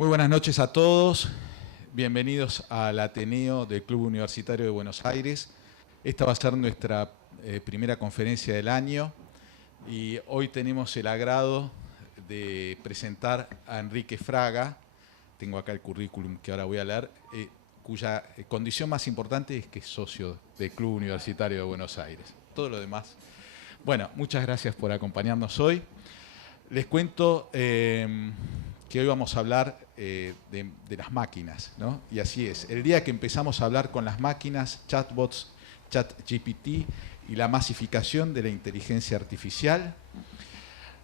Muy buenas noches a todos. Bienvenidos al Ateneo del Club Universitario de Buenos Aires. Esta va a ser nuestra primera conferencia del año y hoy tenemos el agrado de presentar a Enrique Fraga. Tengo acá el currículum que ahora voy a leer, cuya condición más importante es que es socio del Club Universitario de Buenos Aires. Todo lo demás. Bueno, muchas gracias por acompañarnos hoy. Les cuento que hoy vamos a hablar de las máquinas, ¿no? Y así es. El día que empezamos a hablar con las máquinas, chatbots, ChatGPT y la masificación de la inteligencia artificial.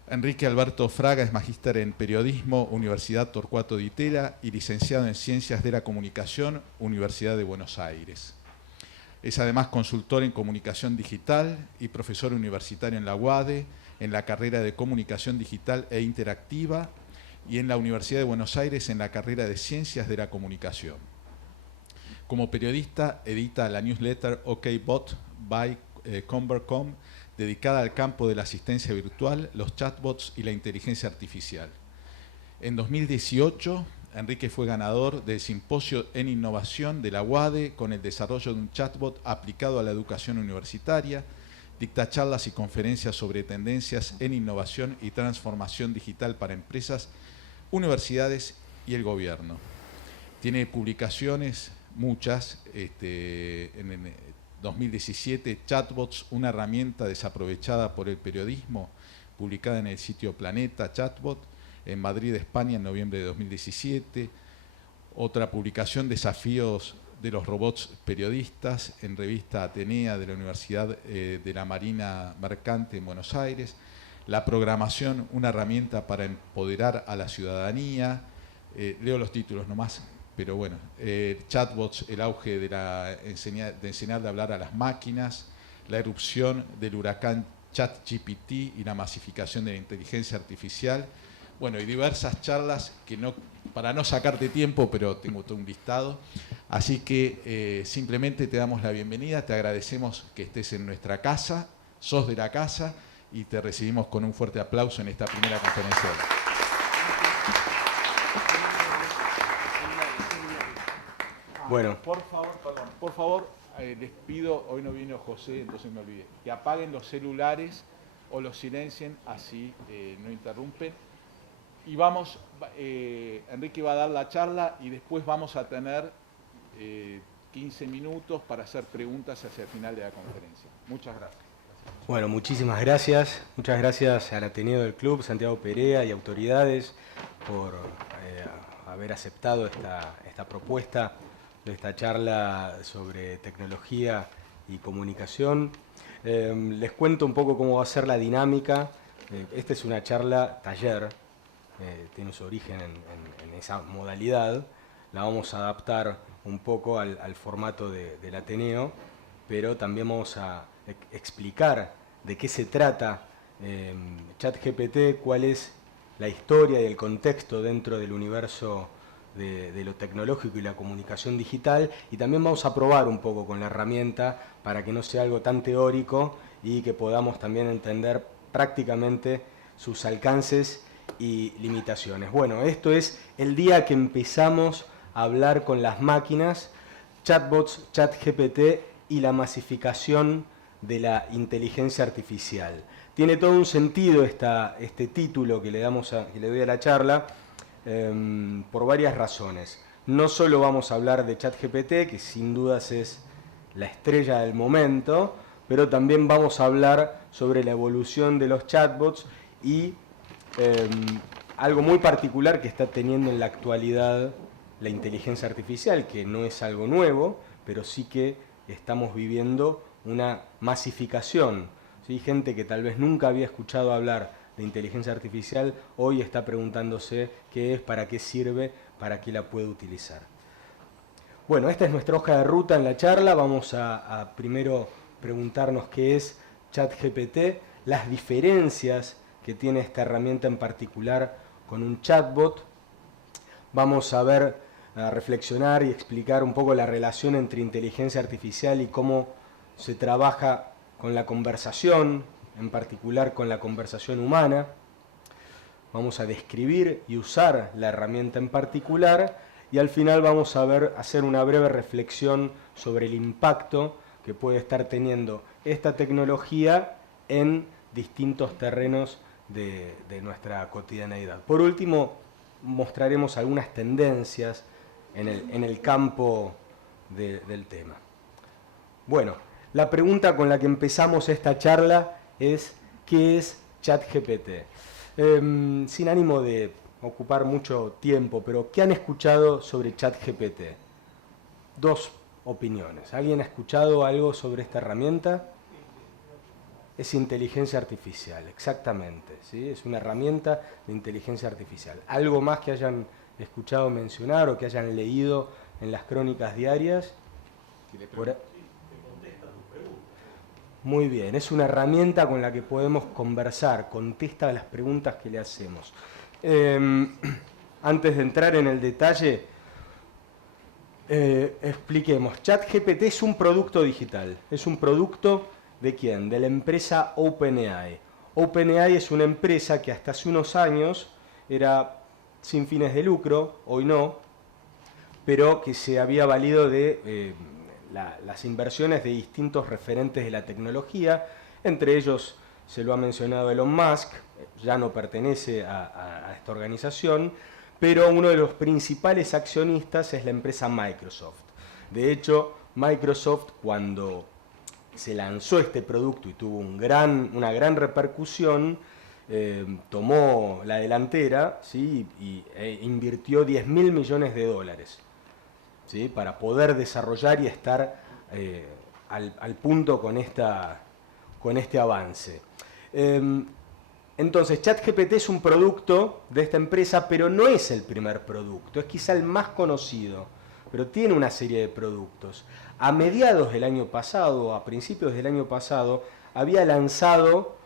Enrique Alberto Fraga es magíster en Periodismo, Universidad Torcuato Di Tella, y licenciado en Ciencias de la Comunicación, Universidad de Buenos Aires. Es además consultor en Comunicación Digital y profesor universitario en la UADE, en la carrera de Comunicación Digital e Interactiva, y en la Universidad de Buenos Aires en la carrera de Ciencias de la Comunicación. Como periodista edita la newsletter OKBot by Convercom, dedicada al campo de la asistencia virtual, los chatbots y la inteligencia artificial. En 2018, Enrique fue ganador del Simposio en Innovación de la UADE con el desarrollo de un chatbot aplicado a la educación universitaria. Dicta charlas y conferencias sobre tendencias en innovación y transformación digital para empresas, universidades y el gobierno. Tiene publicaciones, muchas, en 2017, Chatbots, una herramienta desaprovechada por el periodismo, publicada en el sitio Planeta Chatbot, en Madrid, España, en noviembre de 2017. Otra publicación, Desafíos de los robots periodistas, en revista Atenea de la Universidad de la Marina Mercante en Buenos Aires. La programación, una herramienta para empoderar a la ciudadanía. Leo los títulos nomás, pero bueno. Chatbots, el auge de enseñar de hablar a las máquinas. La erupción del huracán ChatGPT y la masificación de la inteligencia artificial. Bueno, y diversas charlas que no, para no sacarte tiempo, pero tengo todo un listado. Así que simplemente te damos la bienvenida, te agradecemos que estés en nuestra casa, sos de la casa, y te recibimos con un fuerte aplauso en esta primera conferencia. Bueno. Por favor, les pido, hoy no vino José, entonces me olvidé, que apaguen los celulares o los silencien, así no interrumpen. Y vamos, Enrique va a dar la charla y después vamos a tener 15 minutos para hacer preguntas hacia el final de la conferencia. Muchas gracias. Bueno, muchísimas gracias. Muchas gracias al Ateneo del Club, Santiago Perea y autoridades por haber aceptado esta propuesta de esta charla sobre tecnología y comunicación. Les cuento un poco cómo va a ser la dinámica. Esta es una charla taller, tiene su origen en esa modalidad. La vamos a adaptar un poco al formato del Ateneo, pero también vamos a explicar de qué se trata ChatGPT, cuál es la historia y el contexto dentro del universo de lo tecnológico y la comunicación digital, y también vamos a probar un poco con la herramienta para que no sea algo tan teórico y que podamos también entender prácticamente sus alcances y limitaciones. Bueno, esto es el día que empezamos a hablar con las máquinas, chatbots, ChatGPT y la masificación de la inteligencia artificial. Tiene todo un sentido este título que le doy a la charla por varias razones. No solo vamos a hablar de ChatGPT, que sin dudas es la estrella del momento, pero también vamos a hablar sobre la evolución de los chatbots y algo muy particular que está teniendo en la actualidad la inteligencia artificial, que no es algo nuevo, pero sí que estamos viviendo una masificación. ¿Sí? Gente que tal vez nunca había escuchado hablar de inteligencia artificial, hoy está preguntándose qué es, para qué sirve, para qué la puede utilizar. Bueno, esta es nuestra hoja de ruta en la charla. Vamos a primero preguntarnos qué es ChatGPT, las diferencias que tiene esta herramienta en particular con un chatbot. Vamos a reflexionar y explicar un poco la relación entre inteligencia artificial y cómo se trabaja con la conversación, en particular con la conversación humana. vamos a describir y usar la herramienta en particular, y al final vamos a hacer una breve reflexión sobre el impacto que puede estar teniendo esta tecnología en distintos terrenos de nuestra cotidianeidad. Por último, mostraremos algunas tendencias en el campo del tema. Bueno, la pregunta con la que empezamos esta charla es: ¿qué es ChatGPT? Sin ánimo de ocupar mucho tiempo, pero ¿qué han escuchado sobre ChatGPT? Dos opiniones. ¿Alguien ha escuchado algo sobre esta herramienta? Es inteligencia artificial, exactamente, ¿sí? Es una herramienta de inteligencia artificial. ¿Algo más que hayan escuchado mencionar o que hayan leído en las crónicas diarias? Muy bien, es una herramienta con la que podemos conversar, contesta a las preguntas que le hacemos. Antes de entrar en el detalle, expliquemos. ChatGPT es un producto digital, es un producto ¿de quién? De la empresa OpenAI. OpenAI es una empresa que hasta hace unos años era sin fines de lucro, hoy no, pero que se había valido de las inversiones de distintos referentes de la tecnología. Entre ellos se lo ha mencionado Elon Musk, ya no pertenece a esta organización, pero uno de los principales accionistas es la empresa Microsoft. De hecho, Microsoft, cuando se lanzó este producto y tuvo una gran repercusión, tomó la delantera, ¿sí? e invirtió $10.000 millones, ¿sí? Para poder desarrollar y estar al punto con este avance. Entonces, ChatGPT es un producto de esta empresa, pero no es el primer producto, es quizá el más conocido, pero tiene una serie de productos. A mediados del año pasado, a principios del año pasado, había lanzado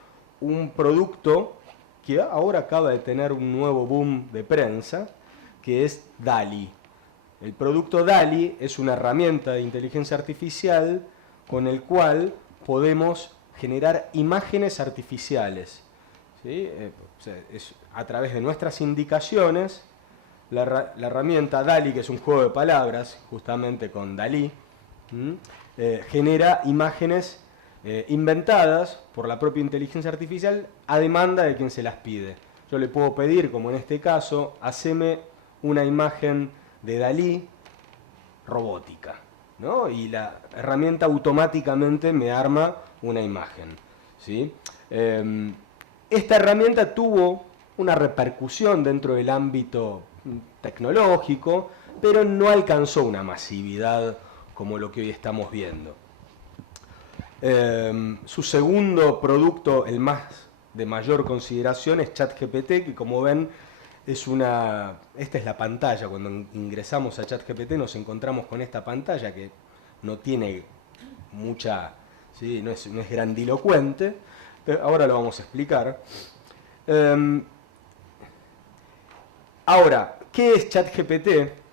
un producto que ahora acaba de tener un nuevo boom de prensa, que es DALL-E. El producto DALL-E es una herramienta de inteligencia artificial con el cual podemos generar imágenes artificiales, ¿sí? Es a través de nuestras indicaciones. La herramienta DALL-E, que es un juego de palabras, justamente con Dalí, genera imágenes inventadas por la propia inteligencia artificial a demanda de quien se las pide. Yo le puedo pedir, como en este caso, haceme una imagen de Dalí robótica, ¿no? Y la herramienta automáticamente me arma una imagen, ¿sí? Esta herramienta tuvo una repercusión dentro del ámbito tecnológico, pero no alcanzó una masividad como lo que hoy estamos viendo. Su segundo producto, el más de mayor consideración, es ChatGPT, que como ven esta es la pantalla. Cuando ingresamos a ChatGPT nos encontramos con esta pantalla que no tiene mucha, ¿sí? no es grandilocuente, pero ahora lo vamos a explicar. Ahora, ¿qué es ChatGPT?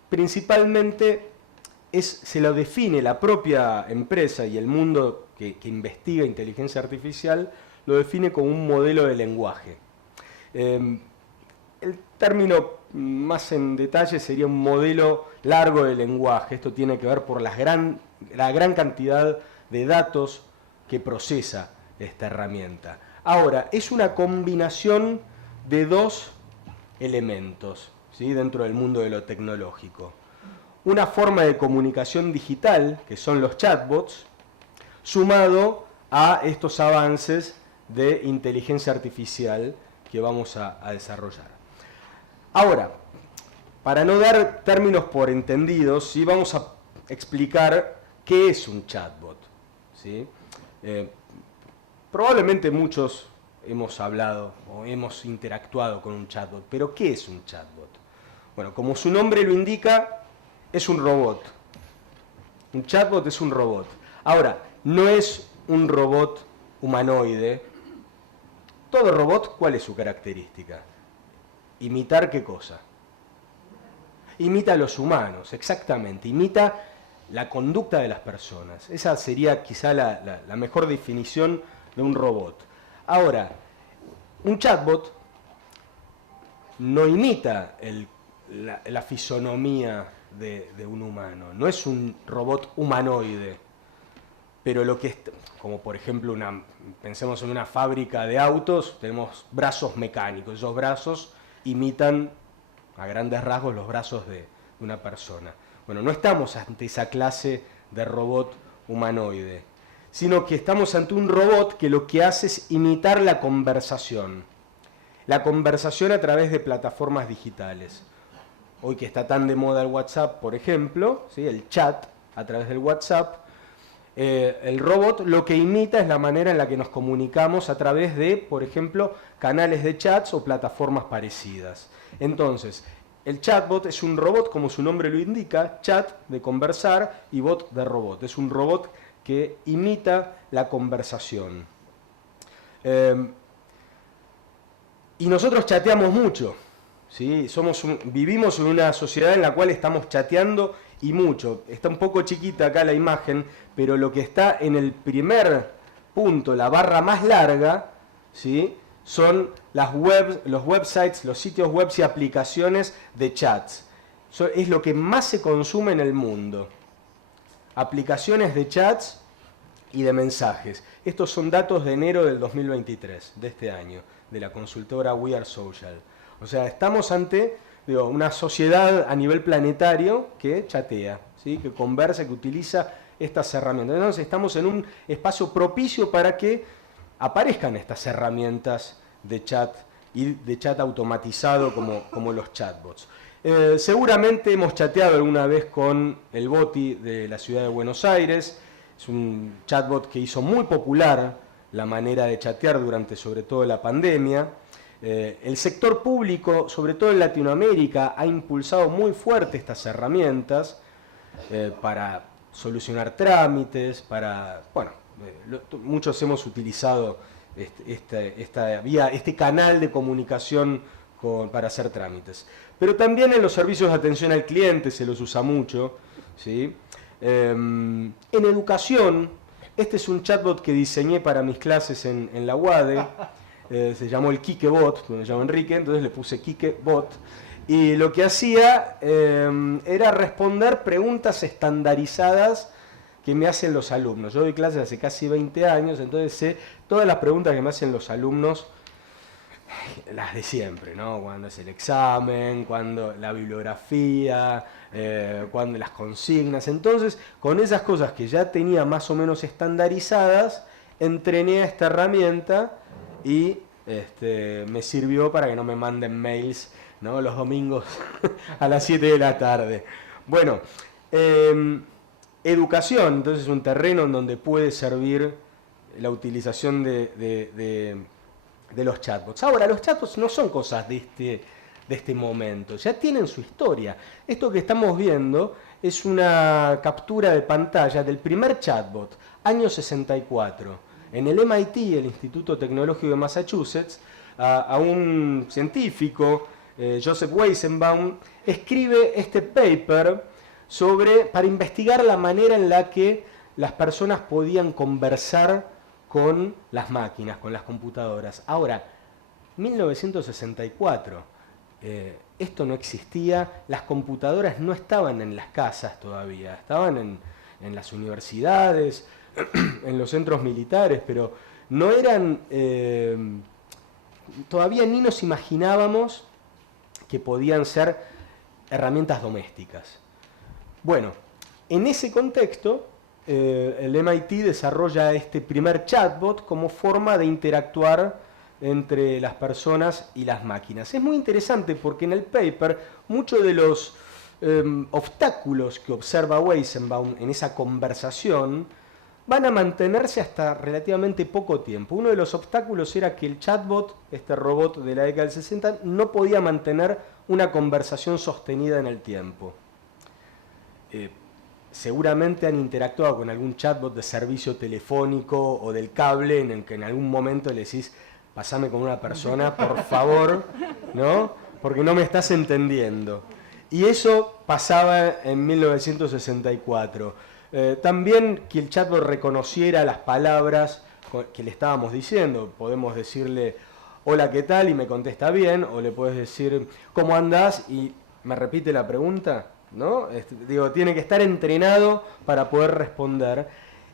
Principalmente se lo define la propia empresa y el mundo que investiga inteligencia artificial, lo define como un modelo de lenguaje. El término más en detalle sería un modelo largo de lenguaje. Esto tiene que ver por la gran cantidad de datos que procesa esta herramienta. Ahora, es una combinación de dos elementos, ¿sí? Dentro del mundo de lo tecnológico. Una forma de comunicación digital, que son los chatbots, sumado a estos avances de inteligencia artificial que vamos a desarrollar. Ahora, para no dar términos por entendidos, ¿sí? Vamos a explicar qué es un chatbot, ¿sí? Probablemente muchos hemos hablado o hemos interactuado con un chatbot, pero ¿qué es un chatbot? Bueno, como su nombre lo indica, es un robot. Un chatbot es un robot. Ahora, no es un robot humanoide. Todo robot, ¿cuál es su característica? ¿Imitar qué cosa? Imita a los humanos, exactamente. Imita la conducta de las personas. Esa sería quizá la mejor definición de un robot. Ahora, un chatbot no imita la fisonomía de un humano, no es un robot humanoide, pero lo que es, como por ejemplo, pensemos en una fábrica de autos, tenemos brazos mecánicos, esos brazos imitan a grandes rasgos los brazos de una persona. Bueno, no estamos ante esa clase de robot humanoide, sino que estamos ante un robot que lo que hace es imitar la conversación a través de plataformas digitales. Hoy que está tan de moda el WhatsApp, por ejemplo, ¿sí? El chat a través del WhatsApp, el robot lo que imita es la manera en la que nos comunicamos a través de, por ejemplo, canales de chats o plataformas parecidas. Entonces, el chatbot es un robot, como su nombre lo indica, chat de conversar y bot de robot. Es un robot que imita la conversación. Y nosotros chateamos mucho, ¿sí? Vivimos en una sociedad en la cual estamos chateando y mucho. Está un poco chiquita acá la imagen, pero lo que está en el primer punto, la barra más larga, ¿sí? Son los websites, los sitios web y aplicaciones de chats. Es lo que más se consume en el mundo. Aplicaciones de chats y de mensajes. Estos son datos de enero del 2023, de este año, de la consultora We Are Social. O sea, estamos ante una sociedad a nivel planetario que chatea, ¿sí? Que conversa, que utiliza estas herramientas. Entonces estamos en un espacio propicio para que aparezcan estas herramientas de chat y de chat automatizado como los chatbots. Seguramente hemos chateado alguna vez con el Boti de la ciudad de Buenos Aires. Es un chatbot que hizo muy popular la manera de chatear durante sobre todo la pandemia. El sector público, sobre todo en Latinoamérica, ha impulsado muy fuerte estas herramientas para solucionar trámites, muchos hemos utilizado este canal de comunicación para hacer trámites. Pero también en los servicios de atención al cliente se los usa mucho, ¿sí? En educación, este es un chatbot que diseñé para mis clases en la UADE, se llamó el KikeBot, me llamo Enrique, entonces le puse KikeBot, y lo que hacía era responder preguntas estandarizadas que me hacen los alumnos. Yo doy clases hace casi 20 años, entonces sé todas las preguntas que me hacen los alumnos, las de siempre, ¿no? Cuando es el examen, cuando la bibliografía, cuando las consignas. Entonces, con esas cosas que ya tenía más o menos estandarizadas, entrené a esta herramienta y me sirvió para que no me manden mails, ¿no? Los domingos a las 7 de la tarde. Bueno, educación, entonces es un terreno en donde puede servir la utilización de los chatbots. Ahora, los chatbots no son cosas de este momento, ya tienen su historia. Esto que estamos viendo es una captura de pantalla del primer chatbot, año 64. En el MIT, el Instituto Tecnológico de Massachusetts, a un científico, Joseph Weizenbaum, escribe este paper para investigar la manera en la que las personas podían conversar con las máquinas, con las computadoras. Ahora, 1964, esto no existía, las computadoras no estaban en las casas todavía, estaban en las universidades, en los centros militares, pero no eran, todavía ni nos imaginábamos que podían ser herramientas domésticas. Bueno, en ese contexto, el MIT desarrolla este primer chatbot como forma de interactuar entre las personas y las máquinas. Es muy interesante porque en el paper muchos de los obstáculos que observa Weizenbaum en esa conversación van a mantenerse hasta relativamente poco tiempo. Uno de los obstáculos era que el chatbot, este robot de la década del 60, no podía mantener una conversación sostenida en el tiempo. Seguramente han interactuado con algún chatbot de servicio telefónico o del cable en el que en algún momento le decís, pasame con una persona, por favor, ¿no? Porque no me estás entendiendo. Y eso pasaba en 1964. También que el chatbot reconociera las palabras que le estábamos diciendo. Podemos decirle, hola, ¿qué tal? Y me contesta bien, o le puedes decir, ¿cómo andás? Y me repite la pregunta, ¿no? Digo, tiene que estar entrenado para poder responder.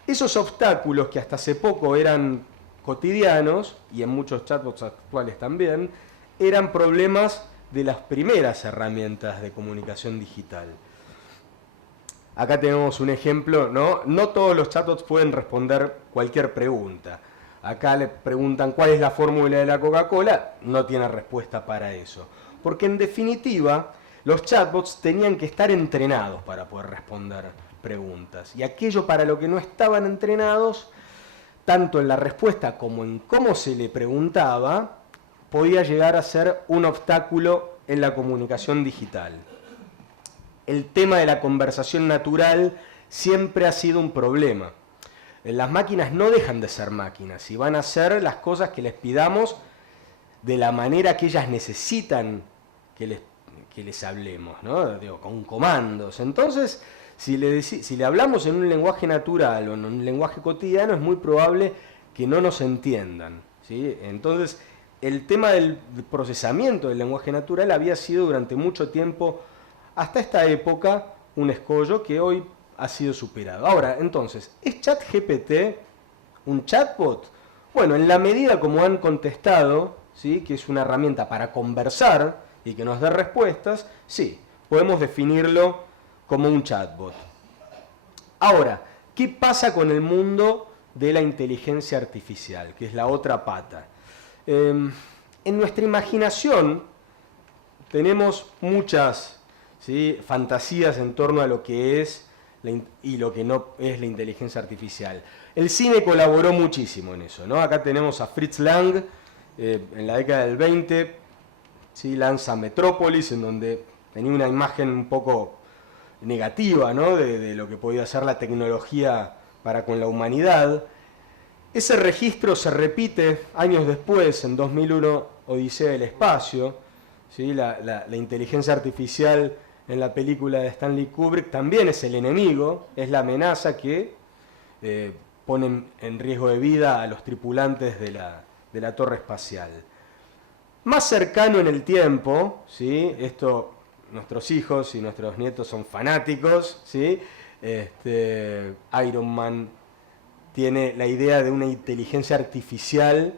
Esos obstáculos que hasta hace poco eran cotidianos, y en muchos chatbots actuales también, eran problemas de las primeras herramientas de comunicación digital. Acá tenemos un ejemplo, ¿no? No todos los chatbots pueden responder cualquier pregunta. Acá le preguntan cuál es la fórmula de la Coca-Cola, no tiene respuesta para eso. Porque en definitiva, los chatbots tenían que estar entrenados para poder responder preguntas. Y aquello para lo que no estaban entrenados, tanto en la respuesta como en cómo se le preguntaba, podía llegar a ser un obstáculo en la comunicación digital. El tema de la conversación natural siempre ha sido un problema. Las máquinas no dejan de ser máquinas y van a hacer las cosas que les pidamos de la manera que ellas necesitan que les hablemos, ¿no? Digo, con comandos. Entonces, si le hablamos en un lenguaje natural o en un lenguaje cotidiano, es muy probable que no nos entiendan, ¿sí? Entonces, el tema del procesamiento del lenguaje natural había sido durante mucho tiempo, hasta esta época, un escollo que hoy ha sido superado. Ahora, entonces, ¿es ChatGPT un chatbot? Bueno, en la medida como han contestado, ¿sí?, que es una herramienta para conversar y que nos dé respuestas, sí, podemos definirlo como un chatbot. Ahora, ¿qué pasa con el mundo de la inteligencia artificial? Que es la otra pata. En nuestra imaginación tenemos muchas, ¿sí?, fantasías en torno a lo que es y lo que no es la inteligencia artificial. El cine colaboró muchísimo en eso, ¿no? Acá tenemos a Fritz Lang, en la década del 20, ¿sí?, lanza Metrópolis, en donde tenía una imagen un poco negativa, ¿no?, de lo que podía ser la tecnología para con la humanidad. Ese registro se repite años después, en 2001, Odisea del Espacio, ¿sí? La inteligencia artificial en la película de Stanley Kubrick también es el enemigo, es la amenaza que pone en riesgo de vida a los tripulantes de la torre espacial. Más cercano en el tiempo, ¿sí?, esto, nuestros hijos y nuestros nietos son fanáticos, ¿sí? Iron Man tiene la idea de una inteligencia artificial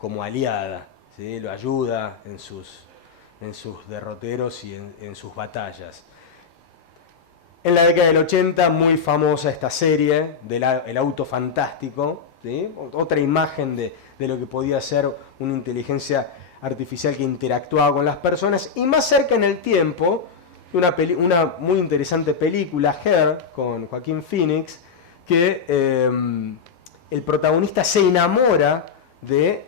como aliada, ¿sí? Lo ayuda en sus derroteros y en sus batallas. En la década del 80, muy famosa esta serie El Auto Fantástico, ¿sí? Otra imagen de lo que podía ser una inteligencia artificial que interactuaba con las personas. Y más cerca en el tiempo, una muy interesante película, Her, con Joaquín Phoenix, que el protagonista se enamora de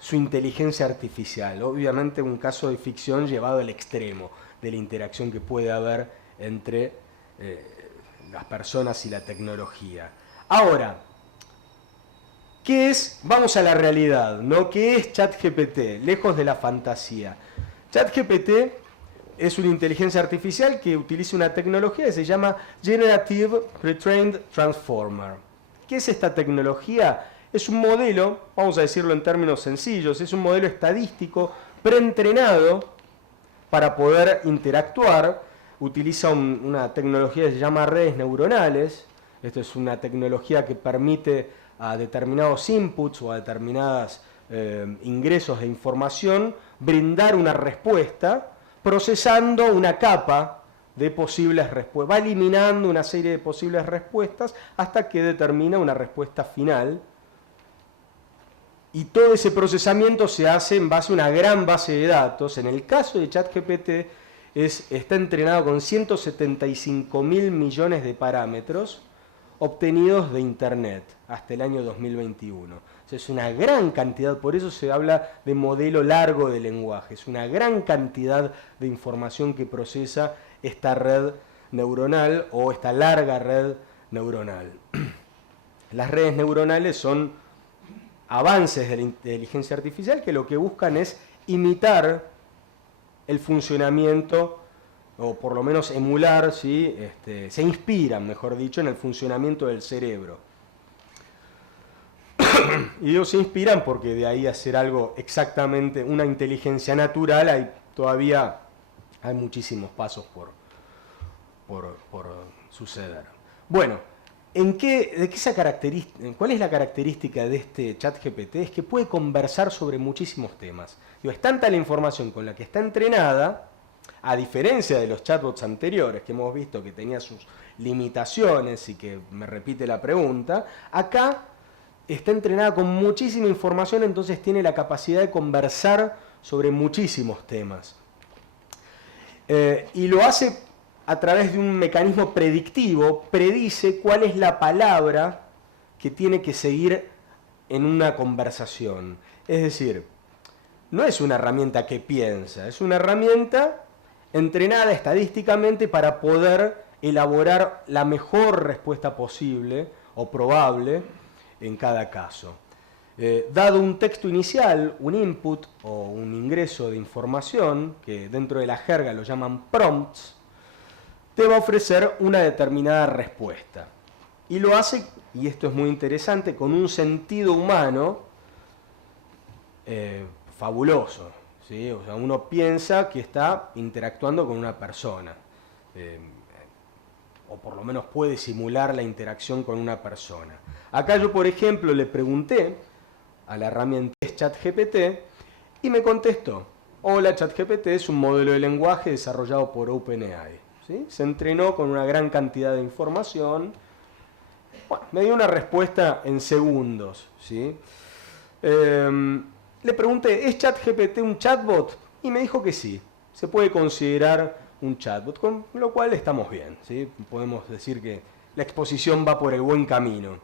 su inteligencia artificial. Obviamente un caso de ficción llevado al extremo de la interacción que puede haber entre las personas y la tecnología. Ahora, ¿qué es? Vamos a la realidad, ¿no? ¿Qué es ChatGPT? Lejos de la fantasía. ChatGPT es una inteligencia artificial que utiliza una tecnología que se llama Generative Pre-trained Transformer. ¿Qué es esta tecnología? Es un modelo, vamos a decirlo en términos sencillos, es un modelo estadístico preentrenado para poder interactuar. Utiliza una tecnología que se llama redes neuronales. Esto es una tecnología que permite a determinados inputs o a determinados ingresos de información brindar una respuesta procesando una capa de posibles respuestas. Va eliminando una serie de posibles respuestas hasta que determina una respuesta final. Y todo ese procesamiento se hace en base a una gran base de datos. En el caso de ChatGPT está entrenado con 175.000 millones de parámetros obtenidos de Internet hasta el año 2021. O sea, es una gran cantidad, por eso se habla de modelo largo de lenguaje. Es una gran cantidad de información que procesa esta red neuronal o esta larga red neuronal. Las redes neuronales son avances de la inteligencia artificial que lo que buscan es imitar el funcionamiento, o por lo menos emular, ¿sí? Se inspiran, mejor dicho, en el funcionamiento del cerebro. Y ellos se inspiran porque de ahí hacer algo exactamente, una inteligencia natural, todavía hay muchísimos pasos por suceder. Bueno, ¿cuál es la característica de este ChatGPT? Es que puede conversar sobre muchísimos temas. Digo, es tanta la información con la que está entrenada, a diferencia de los chatbots anteriores que hemos visto que tenía sus limitaciones y que me repite la pregunta, acá está entrenada con muchísima información, entonces tiene la capacidad de conversar sobre muchísimos temas. Y lo hace a través de un mecanismo predictivo, predice cuál es la palabra que tiene que seguir en una conversación. Es decir, no es una herramienta que piensa, es una herramienta entrenada estadísticamente para poder elaborar la mejor respuesta posible o probable en cada caso. Dado un texto inicial, un input o un ingreso de información, que dentro de la jerga lo llaman prompts, te va a ofrecer una determinada respuesta. Y lo hace, y esto es muy interesante, con un sentido humano fabuloso, ¿sí? O sea, uno piensa que está interactuando con una persona, o por lo menos puede simular la interacción con una persona. Acá yo, por ejemplo, le pregunté a la herramienta ChatGPT y me contestó: hola, ChatGPT es un modelo de lenguaje desarrollado por OpenAI. ¿Sí? Se entrenó con una gran cantidad de información. Bueno, me dio una respuesta en segundos, ¿sí? Le pregunté, ¿es ChatGPT un chatbot? Y me dijo que sí, se puede considerar un chatbot, con lo cual estamos bien, ¿sí? Podemos decir que la exposición va por el buen camino.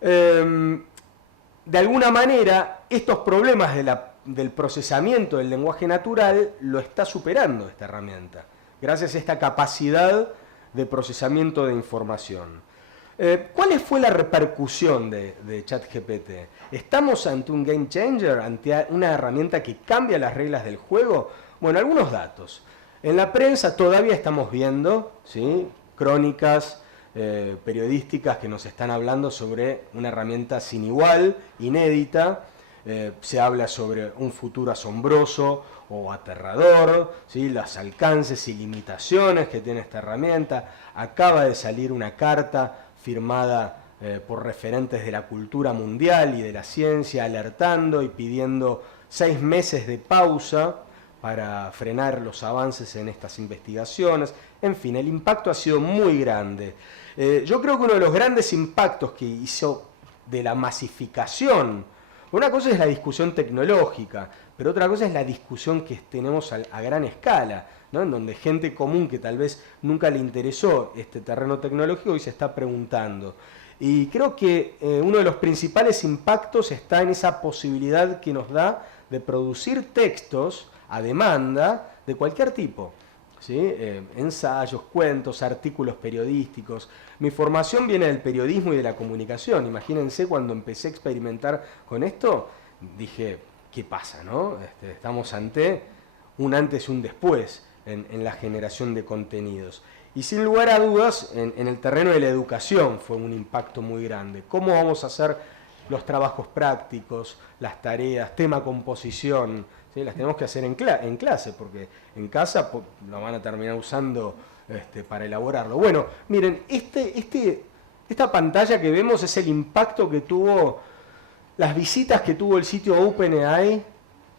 De alguna manera, estos problemas del procesamiento del lenguaje natural lo está superando esta herramienta, gracias a esta capacidad de procesamiento de información. ¿Cuál fue la repercusión de ChatGPT? ¿Estamos ante un game changer, ante una herramienta que cambia las reglas del juego? Bueno, algunos datos. En la prensa todavía estamos viendo, ¿sí?, crónicas periodísticas que nos están hablando sobre una herramienta sin igual, inédita. Se habla sobre un futuro asombroso o aterrador, ¿sí?, los alcances y limitaciones que tiene esta herramienta. Acaba de salir una carta firmada por referentes de la cultura mundial y de la ciencia, alertando y pidiendo 6 meses de pausa para frenar los avances en estas investigaciones. En fin, el impacto ha sido muy grande. Yo creo que uno de los grandes impactos que hizo de la masificación, una cosa es la discusión tecnológica, pero otra cosa es la discusión que tenemos a gran escala, ¿no?, en donde gente común que tal vez nunca le interesó este terreno tecnológico hoy se está preguntando. Y creo que uno de los principales impactos está en esa posibilidad que nos da de producir textos a demanda de cualquier tipo, ¿sí? Ensayos, cuentos, artículos periodísticos. Mi formación viene del periodismo y de la comunicación. Imagínense, cuando empecé a experimentar con esto, dije, ¿qué pasa, no? Estamos ante un antes y un después en la generación de contenidos. Y sin lugar a dudas, en el terreno de la educación fue un impacto muy grande. ¿Cómo vamos a hacer los trabajos prácticos, las tareas, tema composición? ¿Sí? Las tenemos que hacer en clase, porque en casa lo van a terminar usando para elaborarlo. Bueno, miren, esta pantalla que vemos es el impacto que tuvo, las visitas que tuvo el sitio OpenAI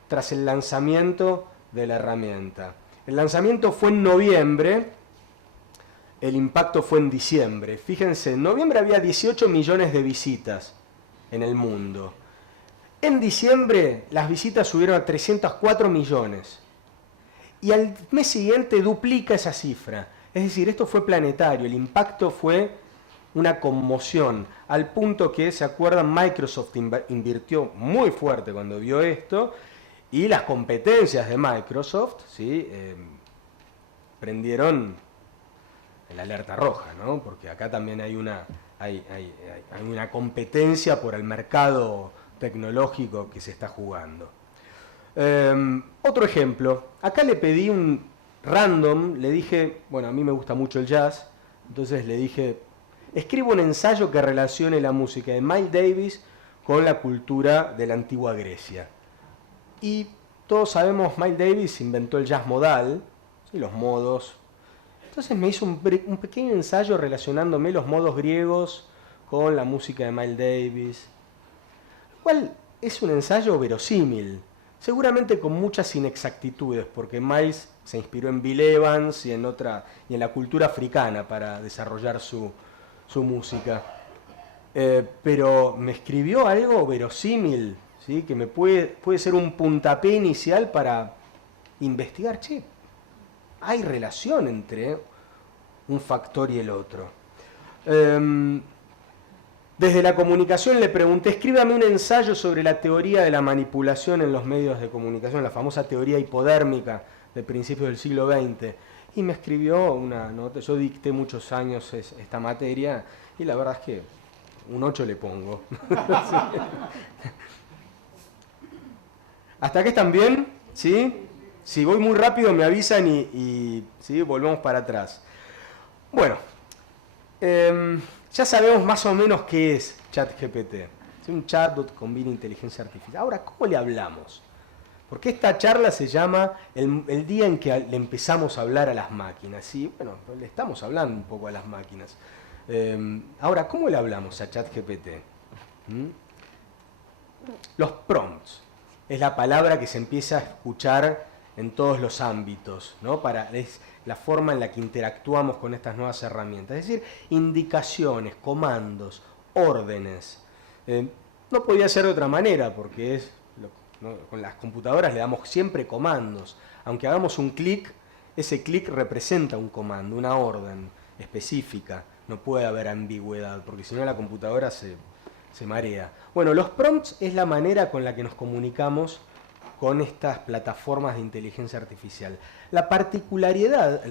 tras el lanzamiento de la herramienta. El lanzamiento fue en noviembre, el impacto fue en diciembre. Fíjense, en noviembre había 18 millones de visitas en el mundo. En diciembre las visitas subieron a 304 millones. Y al mes siguiente duplica esa cifra. Es decir, esto fue planetario, el impacto fue una conmoción, al punto que, ¿se acuerdan? Microsoft invirtió muy fuerte cuando vio esto, y las competencias de Microsoft, ¿sí?, prendieron la alerta roja, ¿no? Porque acá también hay una competencia por el mercado tecnológico que se está jugando. Otro ejemplo, acá le pedí un random, le dije, bueno, a mí me gusta mucho el jazz, entonces le dije, escribo un ensayo que relacione la música de Miles Davis con la cultura de la antigua Grecia. Y todos sabemos, Miles Davis inventó el jazz modal, ¿sí? Los modos. Entonces me hizo un pequeño ensayo relacionándome los modos griegos con la música de Miles Davis, lo cual es un ensayo verosímil, seguramente con muchas inexactitudes, porque Miles se inspiró en Bill Evans y en la cultura africana para desarrollar su música. Pero me escribió algo verosímil, ¿sí? Que me puede ser un puntapié inicial para investigar, che, hay relación entre un factor y el otro. Desde la comunicación le pregunté, escríbame un ensayo sobre la teoría de la manipulación en los medios de comunicación, la famosa teoría hipodérmica de principios del siglo XX. Y me escribió una nota, yo dicté muchos años esta materia y la verdad es que un 8 le pongo. ¿Hasta que están bien? ¿Sí? Si voy muy rápido me avisan y ¿sí? Volvemos para atrás. Bueno, ya sabemos más o menos qué es ChatGPT. Es un chatbot que combina inteligencia artificial. Ahora, ¿cómo le hablamos? Porque esta charla se llama el día en que le empezamos a hablar a las máquinas. Y bueno, le estamos hablando un poco a las máquinas. Ahora, ¿cómo le hablamos a ChatGPT? Los prompts. Es la palabra que se empieza a escuchar en todos los ámbitos, ¿no? Es la forma en la que interactuamos con estas nuevas herramientas. Es decir, indicaciones, comandos, órdenes. No podía ser de otra manera, porque ¿no? Con las computadoras le damos siempre comandos. Aunque hagamos un clic, ese clic representa un comando, una orden específica. No puede haber ambigüedad, porque si no la computadora se marea. Bueno, los prompts es la manera con la que nos comunicamos con estas plataformas de inteligencia artificial. La particularidad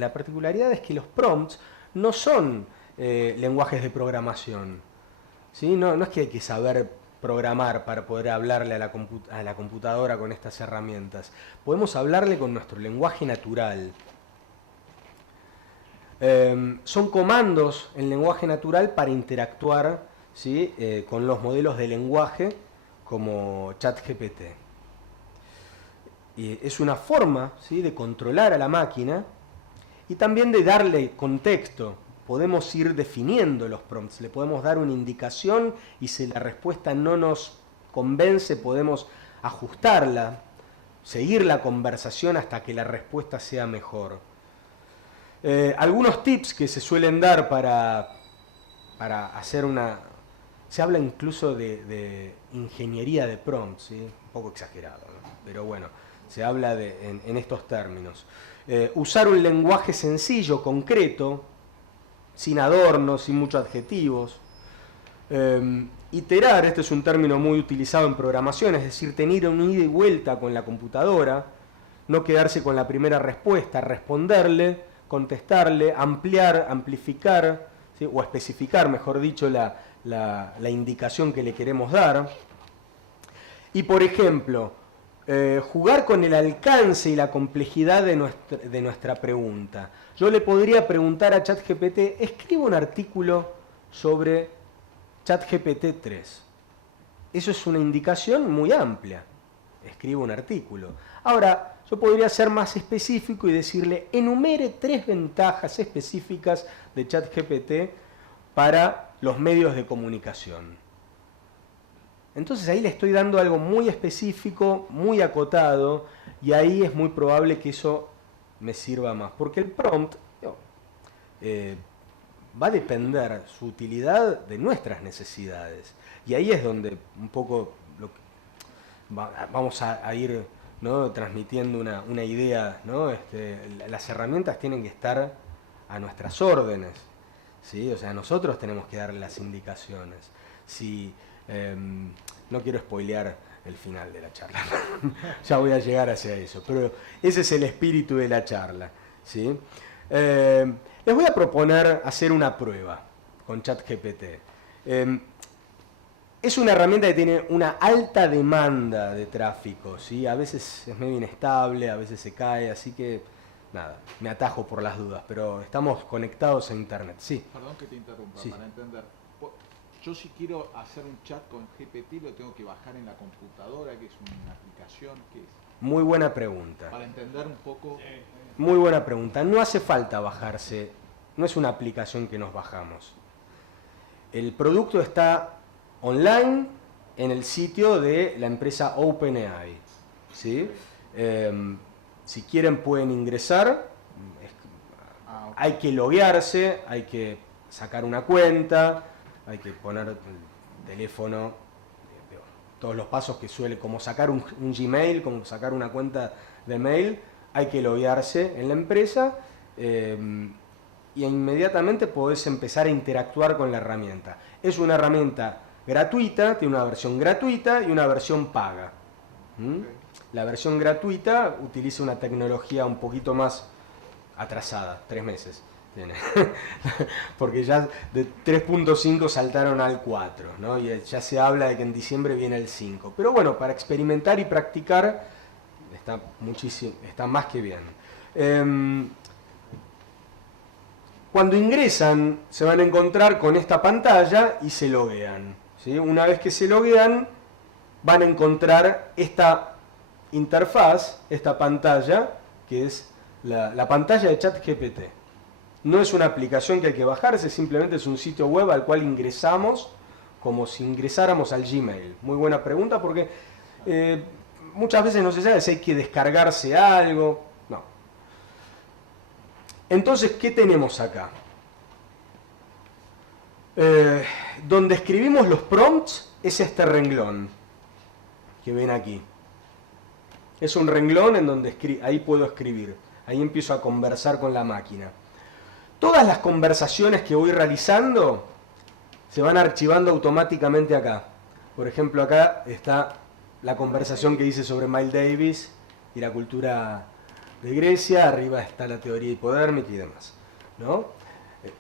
es que los prompts no son lenguajes de programación, ¿sí? No es que hay que saber programar para poder hablarle a la computadora con estas herramientas. Podemos hablarle con nuestro lenguaje natural. Son comandos en lenguaje natural para interactuar, ¿sí? Con los modelos de lenguaje como ChatGPT. Y es una forma, ¿sí? De controlar a la máquina y también de darle contexto. Podemos ir definiendo los prompts, le podemos dar una indicación y si la respuesta no nos convence podemos ajustarla, seguir la conversación hasta que la respuesta sea mejor. Algunos tips que se suelen dar para hacer se habla incluso de ingeniería de prompts, ¿sí? Un poco exagerado, ¿no? Pero bueno, se habla en estos términos. Usar un lenguaje sencillo, concreto, sin adornos, sin muchos adjetivos. Iterar, este es un término muy utilizado en programación, es decir, tener un ida y vuelta con la computadora, no quedarse con la primera respuesta, responderle, contestarle, ampliar, amplificar, ¿sí? O especificar, mejor dicho, la indicación que le queremos dar. Y, por ejemplo, jugar con el alcance y la complejidad de nuestra pregunta. Yo le podría preguntar a ChatGPT, escribe un artículo sobre ChatGPT 3. Eso es una indicación muy amplia. Escribe un artículo. Ahora, yo podría ser más específico y decirle, enumere 3 ventajas específicas de ChatGPT para los medios de comunicación. Entonces ahí le estoy dando algo muy específico, muy acotado, y ahí es muy probable que eso me sirva más. Porque el prompt va a depender su utilidad de nuestras necesidades. Y ahí es donde un poco vamos a ir, ¿no? Transmitiendo una idea, ¿no? Las herramientas tienen que estar a nuestras órdenes, ¿sí? O sea, nosotros tenemos que darle las indicaciones. No quiero spoilear el final de la charla, ya voy a llegar hacia eso, pero ese es el espíritu de la charla, ¿sí? Les voy a proponer hacer una prueba con ChatGPT. Es una herramienta que tiene una alta demanda de tráfico, ¿sí? A veces es medio inestable, a veces se cae, así que nada, me atajo por las dudas, pero estamos conectados a internet, sí. Perdón que te interrumpa, sí. Para entender. yo si quiero hacer un chat con GPT, lo tengo que bajar en la computadora, que es una aplicación, ¿qué es? Muy buena pregunta. Para entender un poco. Muy buena pregunta. No hace falta bajarse, no es una aplicación que nos bajamos. El producto está online en el sitio de la empresa OpenAI, ¿sí? Si quieren pueden ingresar, Okay. hay que loguearse, hay que sacar una cuenta, hay que poner el teléfono, todos los pasos que suele, como sacar un Gmail, como sacar una cuenta de mail, hay que loguearse en la empresa y inmediatamente podés empezar a interactuar con la herramienta. Es una herramienta gratuita, tiene una versión gratuita y una versión paga. Okay. La versión gratuita utiliza una tecnología un poquito más atrasada, 3 meses tiene. Porque ya de 3.5 saltaron al 4, ¿no? Y ya se habla de que en diciembre viene el 5. Pero bueno, para experimentar y practicar está más que bien. Cuando ingresan se van a encontrar con esta pantalla y se loguean, ¿sí? Una vez que se loguean van a encontrar esta interfaz, esta pantalla, que es la pantalla de ChatGPT. No es una aplicación que hay que bajarse, simplemente es un sitio web al cual ingresamos como si ingresáramos al Gmail. Muy buena pregunta porque muchas veces no se sabe si hay que descargarse algo. No. Entonces, ¿qué tenemos acá? Donde escribimos los prompts es este renglón que ven aquí. Es un renglón en donde ahí puedo escribir. Ahí empiezo a conversar con la máquina. Todas las conversaciones que voy realizando se van archivando automáticamente acá. Por ejemplo, acá está la conversación que hice sobre Miles Davis y la cultura de Grecia. Arriba está la teoría hipodérmica y demás, ¿no?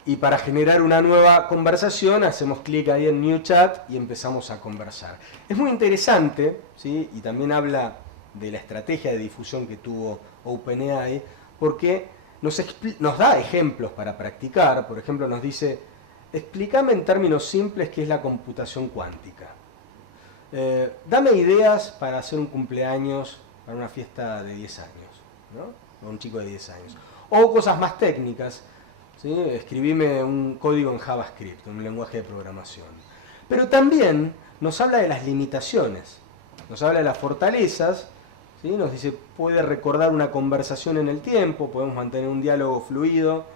Y para generar una nueva conversación hacemos clic ahí en New Chat y empezamos a conversar. Es muy interesante, ¿sí? Y también habla de la estrategia de difusión que tuvo OpenAI, porque nos da ejemplos para practicar. Por ejemplo, nos dice, explícame en términos simples qué es la computación cuántica. Dame ideas para hacer un cumpleaños, para una fiesta de 10 años, ¿no? O un chico de 10 años. O cosas más técnicas, ¿sí? Escribime un código en JavaScript, un lenguaje de programación. Pero también nos habla de las limitaciones, nos habla de las fortalezas. ¿Sí? Nos dice, puede recordar una conversación en el tiempo, podemos mantener un diálogo fluido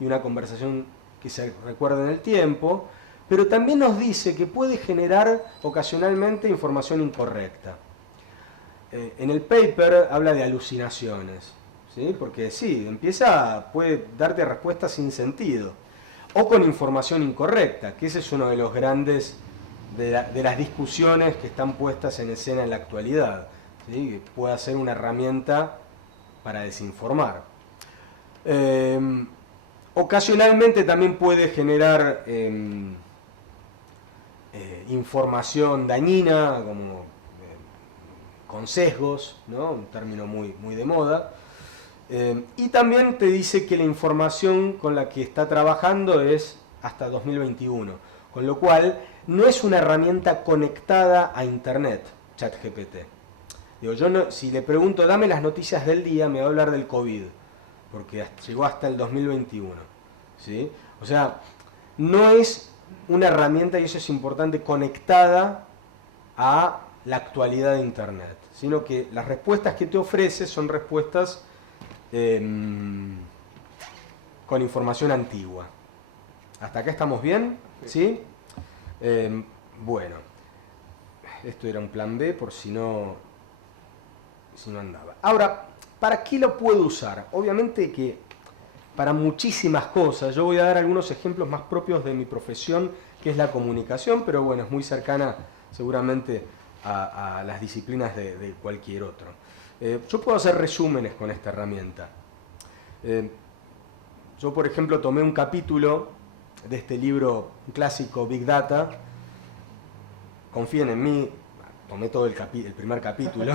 y una conversación que se recuerda en el tiempo, pero también nos dice que puede generar ocasionalmente información incorrecta. En el paper habla de alucinaciones, ¿sí? Porque sí, puede darte respuestas sin sentido, o con información incorrecta, que ese es uno de los grandes de las discusiones que están puestas en escena en la actualidad. ¿Sí? Que pueda ser una herramienta para desinformar. Ocasionalmente también puede generar información dañina, como con sesgos, ¿no? Un término muy, muy de moda. Y también te dice que la información con la que está trabajando es hasta 2021, con lo cual no es una herramienta conectada a Internet, ChatGPT. Digo, si le pregunto, dame las noticias del día, me va a hablar del COVID, porque llegó hasta el 2021. ¿Sí? O sea, no es una herramienta, y eso es importante, conectada a la actualidad de Internet, sino que las respuestas que te ofrece son respuestas con información antigua. ¿Hasta acá estamos bien? ¿Sí? Bueno, esto era un plan B por si no andaba. Ahora, ¿para qué lo puedo usar? Obviamente que para muchísimas cosas. Yo voy a dar algunos ejemplos más propios de mi profesión, que es la comunicación, pero bueno, es muy cercana seguramente a las disciplinas de cualquier otro. Yo puedo hacer resúmenes con esta herramienta. Yo, por ejemplo, tomé un capítulo de este libro clásico, Big Data. Confíen en mí, tomé todo el primer capítulo,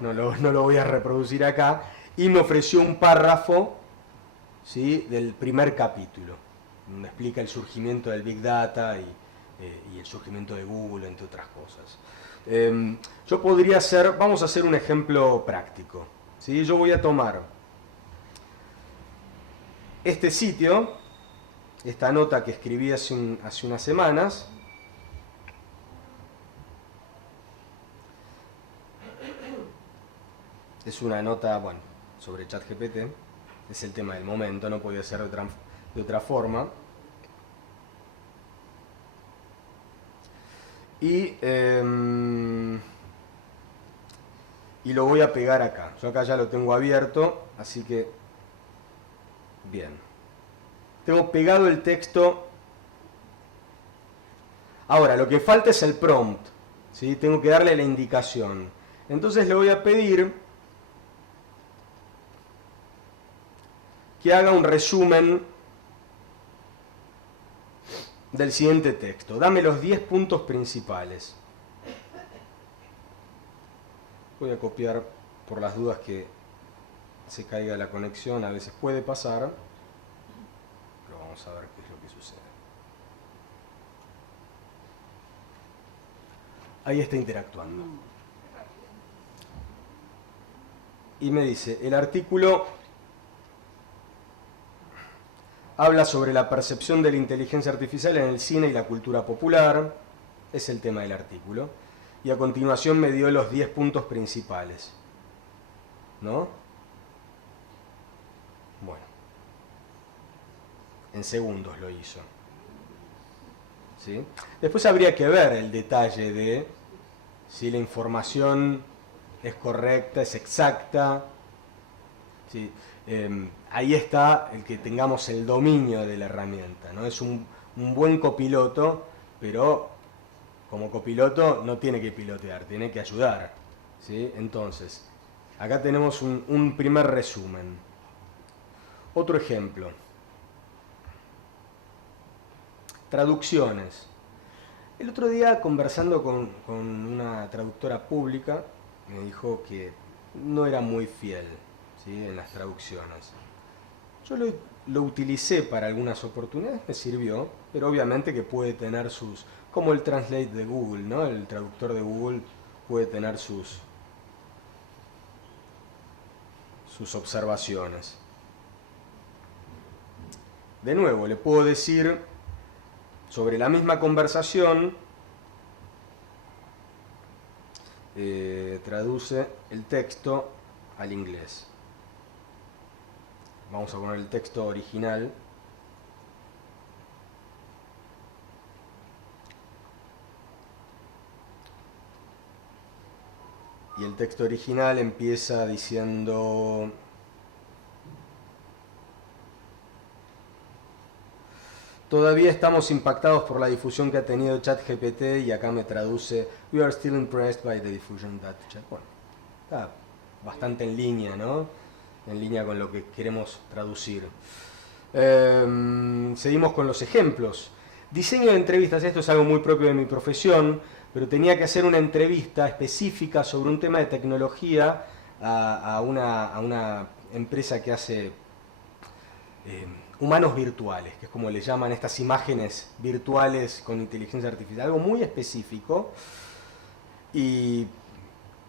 no lo voy a reproducir acá, y me ofreció un párrafo, ¿sí?, del primer capítulo, donde explica el surgimiento del Big Data y el surgimiento de Google, entre otras cosas. Yo podría hacer, vamos a hacer un ejemplo práctico, ¿sí? Yo voy a tomar este sitio, esta nota que escribí hace unas semanas, es una nota, bueno, sobre ChatGPT, es el tema del momento, no podía ser de otra forma. Y lo voy a pegar acá. Yo acá ya lo tengo abierto, así que bien. Tengo pegado el texto. Ahora, lo que falta es el prompt, ¿sí? Tengo que darle la indicación. Entonces le voy a pedir que haga un resumen del siguiente texto. Dame los 10 puntos principales. Voy a copiar por las dudas que se caiga la conexión, a veces puede pasar, pero vamos a ver qué es lo que sucede. Ahí está interactuando. Y me dice, el artículo habla sobre la percepción de la inteligencia artificial en el cine y la cultura popular. Es el tema del artículo. Y a continuación me dio los 10 puntos principales. ¿No? Bueno. En segundos lo hizo. ¿Sí? Después habría que ver el detalle de si la información es correcta, es exacta. ¿Sí? Ahí está el que tengamos el dominio de la herramienta, ¿no? Es un buen copiloto, pero como copiloto no tiene que pilotear, tiene que ayudar, ¿sí? Entonces, acá tenemos un primer resumen. Otro ejemplo. Traducciones. El otro día, conversando con una traductora pública, me dijo que no era muy fiel, ¿sí?, en las traducciones. Yo lo utilicé para algunas oportunidades, me sirvió, pero obviamente que puede tener sus... como el Translate de Google, ¿no? El traductor de Google puede tener sus observaciones. De nuevo, le puedo decir sobre la misma conversación, traduce el texto al inglés. Vamos a poner el texto original. Y el texto original empieza diciendo: todavía estamos impactados por la difusión que ha tenido ChatGPT, y acá me traduce: we are still impressed by the diffusion that Chat. Bueno, está bastante en línea, ¿no? En línea con lo que queremos traducir. Seguimos con los ejemplos. Diseño de entrevistas. Esto es algo muy propio de mi profesión, pero tenía que hacer una entrevista específica sobre un tema de tecnología a una empresa que hace humanos virtuales, que es como le llaman estas imágenes virtuales con inteligencia artificial, algo muy específico, y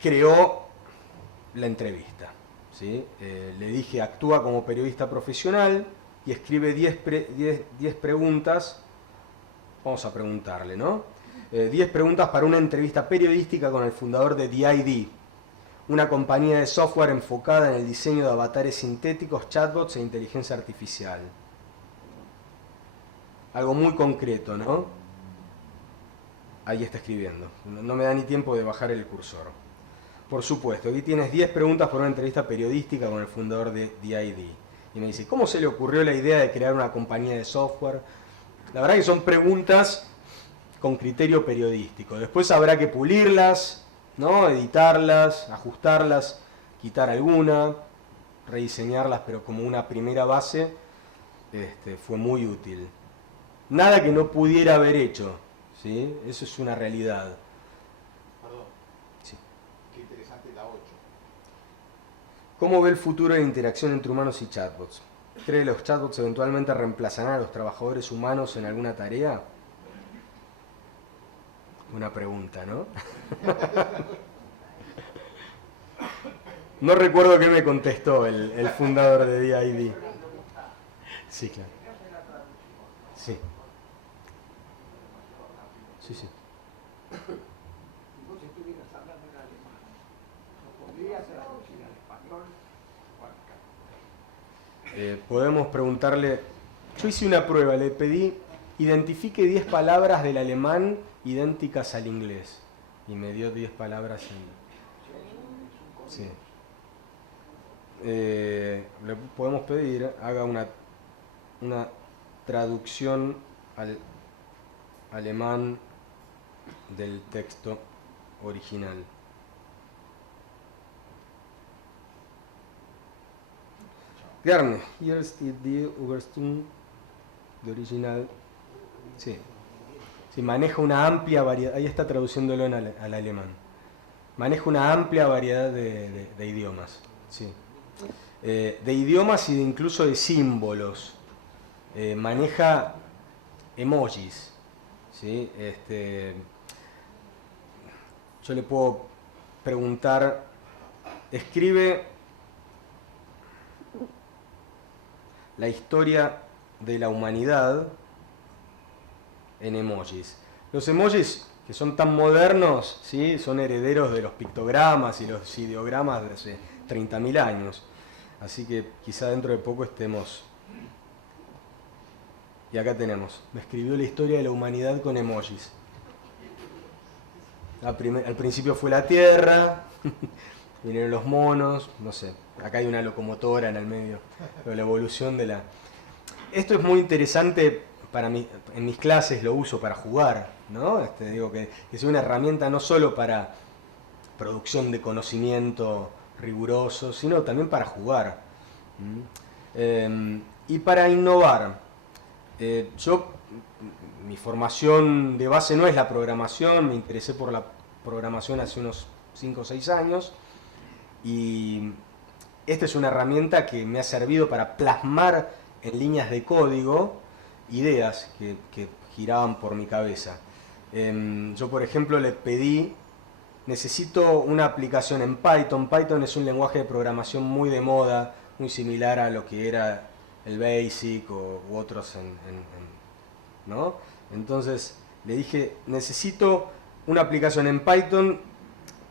creó la entrevista, ¿sí? Le dije: actúa como periodista profesional y escribe 10 preguntas. Vamos a preguntarle, ¿no? 10 preguntas para una entrevista periodística con el fundador de DID, una compañía de software enfocada en el diseño de avatares sintéticos, chatbots e inteligencia artificial. Algo muy concreto, ¿no? Ahí está escribiendo. No me da ni tiempo de bajar el cursor. Por supuesto, aquí tienes 10 preguntas por una entrevista periodística con el fundador de DID. Y me dice: ¿cómo se le ocurrió la idea de crear una compañía de software? La verdad que son preguntas con criterio periodístico. Después habrá que pulirlas, ¿no? Editarlas, ajustarlas, quitar alguna, rediseñarlas, pero como una primera base fue muy útil. Nada que no pudiera haber hecho, ¿sí? Eso es una realidad. Perdón. Sí. Qué interesante la 8. ¿Cómo ve el futuro de la interacción entre humanos y chatbots? ¿Cree que los chatbots eventualmente reemplazarán a los trabajadores humanos en alguna tarea? una pregunta, ¿no? No recuerdo qué me contestó el fundador de DID. Sí, claro. Sí. Sí, sí. Si vos estuvieras hablando en alemán, ¿lo podrías traducir al español o al catalán? Podemos preguntarle. Yo hice una prueba, le pedí identifique 10 palabras del alemán idénticas al inglés. Y me dio 10 palabras en... Sí. Le podemos pedir, haga una traducción al alemán del texto original. Gerne, hier ist die Übersetzung de original. Sí. Sí, maneja una amplia variedad, ahí está traduciéndolo al alemán. Maneja una amplia variedad de idiomas. Sí. De idiomas y incluso de símbolos. Maneja emojis. ¿Sí? Yo le puedo preguntar, escribe la historia de la humanidad en emojis. Los emojis, que son tan modernos, ¿sí? Son herederos de los pictogramas y los ideogramas de hace 30.000 años. Así que quizá dentro de poco estemos... Y acá tenemos, me escribió la historia de la humanidad con emojis. Al principio fue la Tierra, vinieron los monos, no sé, acá hay una locomotora en el medio, pero la evolución de la... Esto es muy interesante para mí, en mis clases lo uso para jugar, ¿no? Digo que es una herramienta no solo para producción de conocimiento riguroso, sino también para jugar. Y para innovar. Mi formación de base no es la programación, me interesé por la programación hace unos 5 o 6 años y esta es una herramienta que me ha servido para plasmar en líneas de código ideas que giraban por mi cabeza. Yo, por ejemplo, le pedí, necesito una aplicación en Python. Python es un lenguaje de programación muy de moda, muy similar a lo que era el BASIC u otros ¿no? Entonces le dije, necesito una aplicación en Python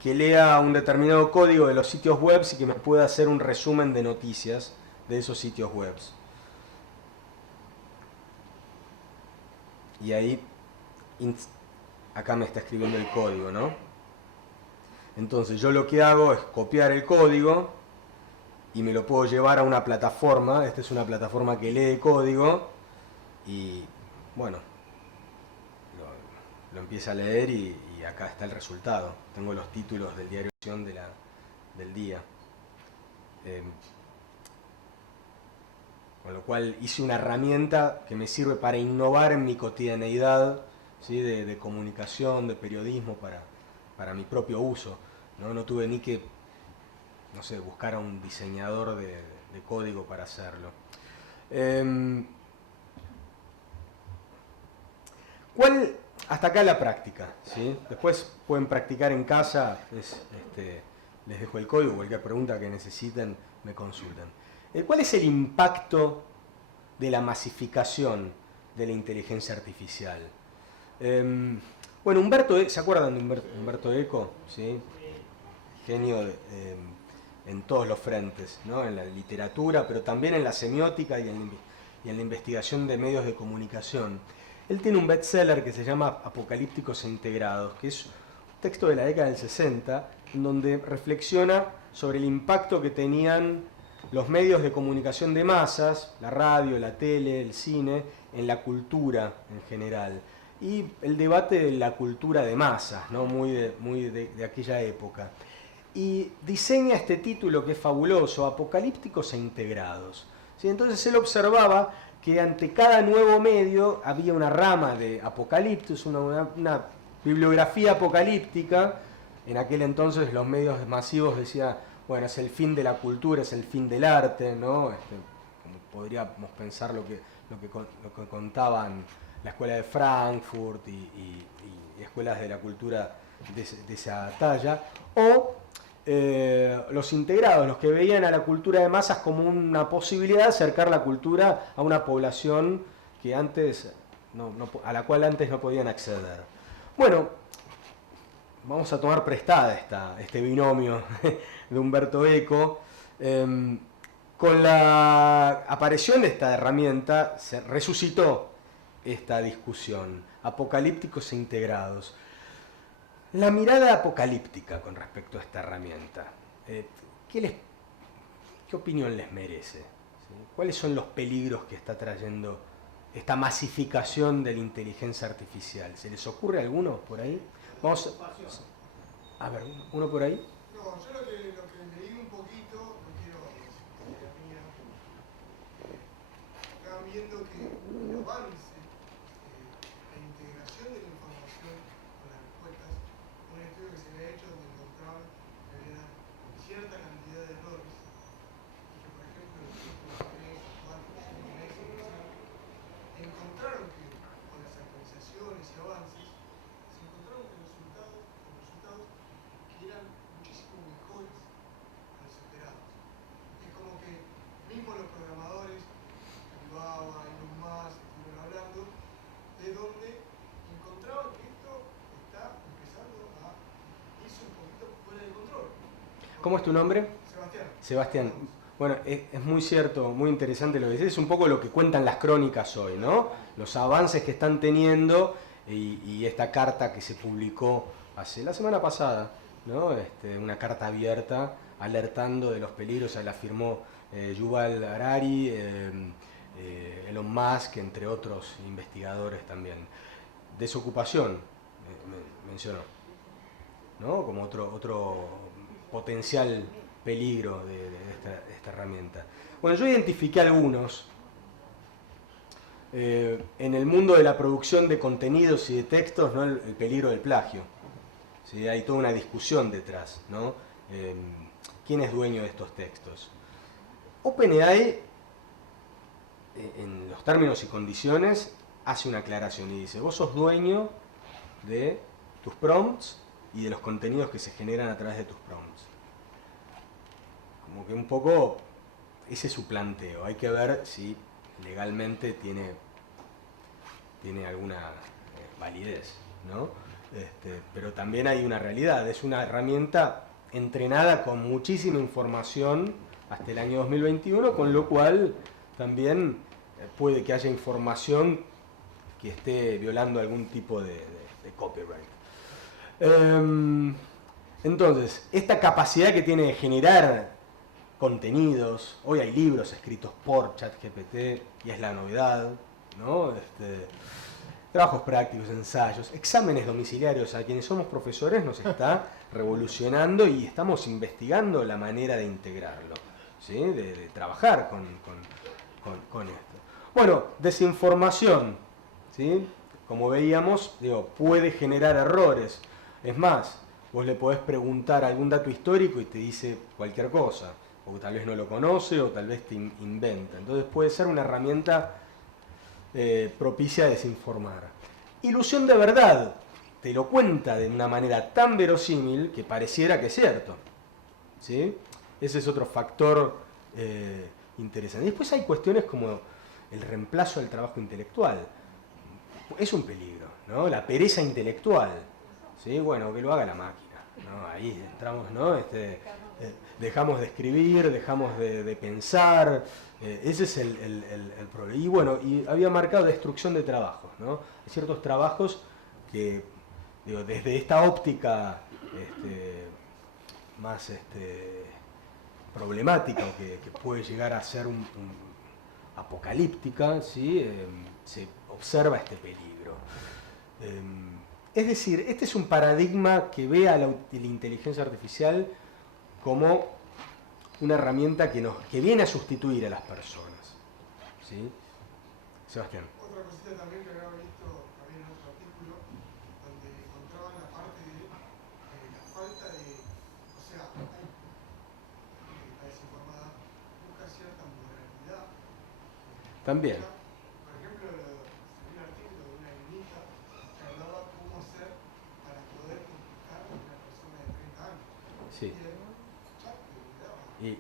que lea un determinado código de los sitios web y que me pueda hacer un resumen de noticias de esos sitios web. Y ahí, acá me está escribiendo el código, ¿no? Entonces yo lo que hago es copiar el código y me lo puedo llevar a una plataforma. Esta es una plataforma que lee código y, bueno, lo empieza a leer y acá está el resultado. Tengo los títulos del diario del día. Con lo cual hice una herramienta que me sirve para innovar en mi cotidianeidad, ¿sí? de comunicación, de periodismo, para mi propio uso. No tuve ni que, no sé, buscar a un diseñador de código para hacerlo. Hasta acá la práctica, ¿sí? Después pueden practicar en casa, les dejo el código, cualquier pregunta que necesiten me consultan. ¿Cuál es el impacto de la masificación de la inteligencia artificial? Bueno, ¿se acuerdan de Umberto Eco? ¿Sí? Genio en todos los frentes, ¿no? En la literatura, pero también en la semiótica y en la investigación de medios de comunicación. Él tiene un bestseller que se llama Apocalípticos e Integrados, que es un texto de la década del 60, en donde reflexiona sobre el impacto que tenían los medios de comunicación de masas, la radio, la tele, el cine, en la cultura en general. Y el debate de la cultura de masas, ¿no? muy de aquella época. Y diseña este título que es fabuloso, Apocalípticos e Integrados. ¿Sí? Entonces él observaba que ante cada nuevo medio había una rama de Apocalipsis, una bibliografía apocalíptica. En aquel entonces los medios masivos decían, bueno, es el fin de la cultura, es el fin del arte, ¿no? Como podríamos pensar lo que contaban la escuela de Frankfurt y y escuelas de la cultura de esa talla, o los integrados, los que veían a la cultura de masas como una posibilidad de acercar la cultura a una población que antes a la cual antes no podían acceder. Bueno, vamos a tomar prestada este binomio de Umberto Eco. Con la aparición de esta herramienta se resucitó esta discusión, apocalípticos e integrados. La mirada apocalíptica con respecto a esta herramienta, ¿qué opinión les merece? ¿Sí? ¿Cuáles son los peligros que está trayendo esta masificación de la inteligencia artificial? ¿Se les ocurre alguno por ahí? Vamos a ver, ¿uno por ahí? No, yo lo que leí un poquito, no quiero decir la mía, estaban viendo que el avance, la integración de la información con las respuestas, un estudio que se había hecho donde encontraban que había cierta cantidad de errores, y que por ejemplo en los últimos 3 o 4 meses encontraron que con las actualizaciones y avances, se encontraron que los resultados que eran muchísimo mejores a los esperados. Es como que mismo los programadores, Alibaba, Elon Musk, estuvieron hablando, de donde encontraban que esto está empezando a irse un poquito fuera de control. ¿Cómo es tu nombre? Sebastián. Sebastián. Bueno, es muy cierto, muy interesante lo que decís. Es un poco lo que cuentan las crónicas hoy, ¿no? Los avances que están teniendo y esta carta que se publicó la semana pasada, ¿no? Una carta abierta alertando de los peligros. La firmó Yuval Harari, Elon Musk, entre otros investigadores también. Desocupación, mencionó, ¿no? Como otro potencial peligro de esta herramienta. Bueno, yo identifiqué algunos. En el mundo de la producción de contenidos y de textos, ¿no? el peligro del plagio. ¿Sí? Hay toda una discusión detrás, ¿no? ¿Quién es dueño de estos textos? OpenAI, en los términos y condiciones, hace una aclaración y dice: vos sos dueño de tus prompts y de los contenidos que se generan a través de tus prompts. Como que un poco ese es su planteo. Hay que ver si legalmente tiene alguna validez, ¿no? Pero también hay una realidad. Es una herramienta entrenada con muchísima información hasta el año 2021, con lo cual también puede que haya información que esté violando algún tipo de copyright. Entonces, esta capacidad que tiene de generar contenidos, hoy hay libros escritos por ChatGPT y es la novedad, ¿no? Trabajos prácticos, ensayos, exámenes domiciliarios. A quienes somos profesores nos está revolucionando y estamos investigando la manera de integrarlo, ¿sí? de trabajar con esto. Bueno, desinformación, ¿sí? Como veíamos, puede generar errores. Es más, vos le podés preguntar algún dato histórico y te dice cualquier cosa, o tal vez no lo conoce o tal vez te inventa. Entonces puede ser una herramienta propicia a desinformar. Ilusión de verdad, te lo cuenta de una manera tan verosímil que pareciera que es cierto, ¿sí? Ese es otro factor interesante. Después hay cuestiones como el reemplazo del trabajo intelectual. Es un peligro, ¿no? La pereza intelectual, ¿sí? Bueno, que lo haga la máquina, ¿no? Ahí entramos, ¿no? Dejamos de escribir, dejamos de pensar. Ese es el problema. Y bueno, y había marcado destrucción de trabajos, ¿no? Hay ciertos trabajos que, desde esta óptica más problemática, o que puede llegar a ser apocalíptica, ¿sí? Se observa este peligro. Es decir, este es un paradigma que ve a la inteligencia artificial como una herramienta que viene a sustituir a las personas, ¿sí? Sebastián. Otra cosita también que había visto también en otro artículo, donde encontraban la parte de la falta de, o sea, la desinformada busca cierta moralidad. También. Por ejemplo, salió un artículo de una niñita que hablaba cómo hacer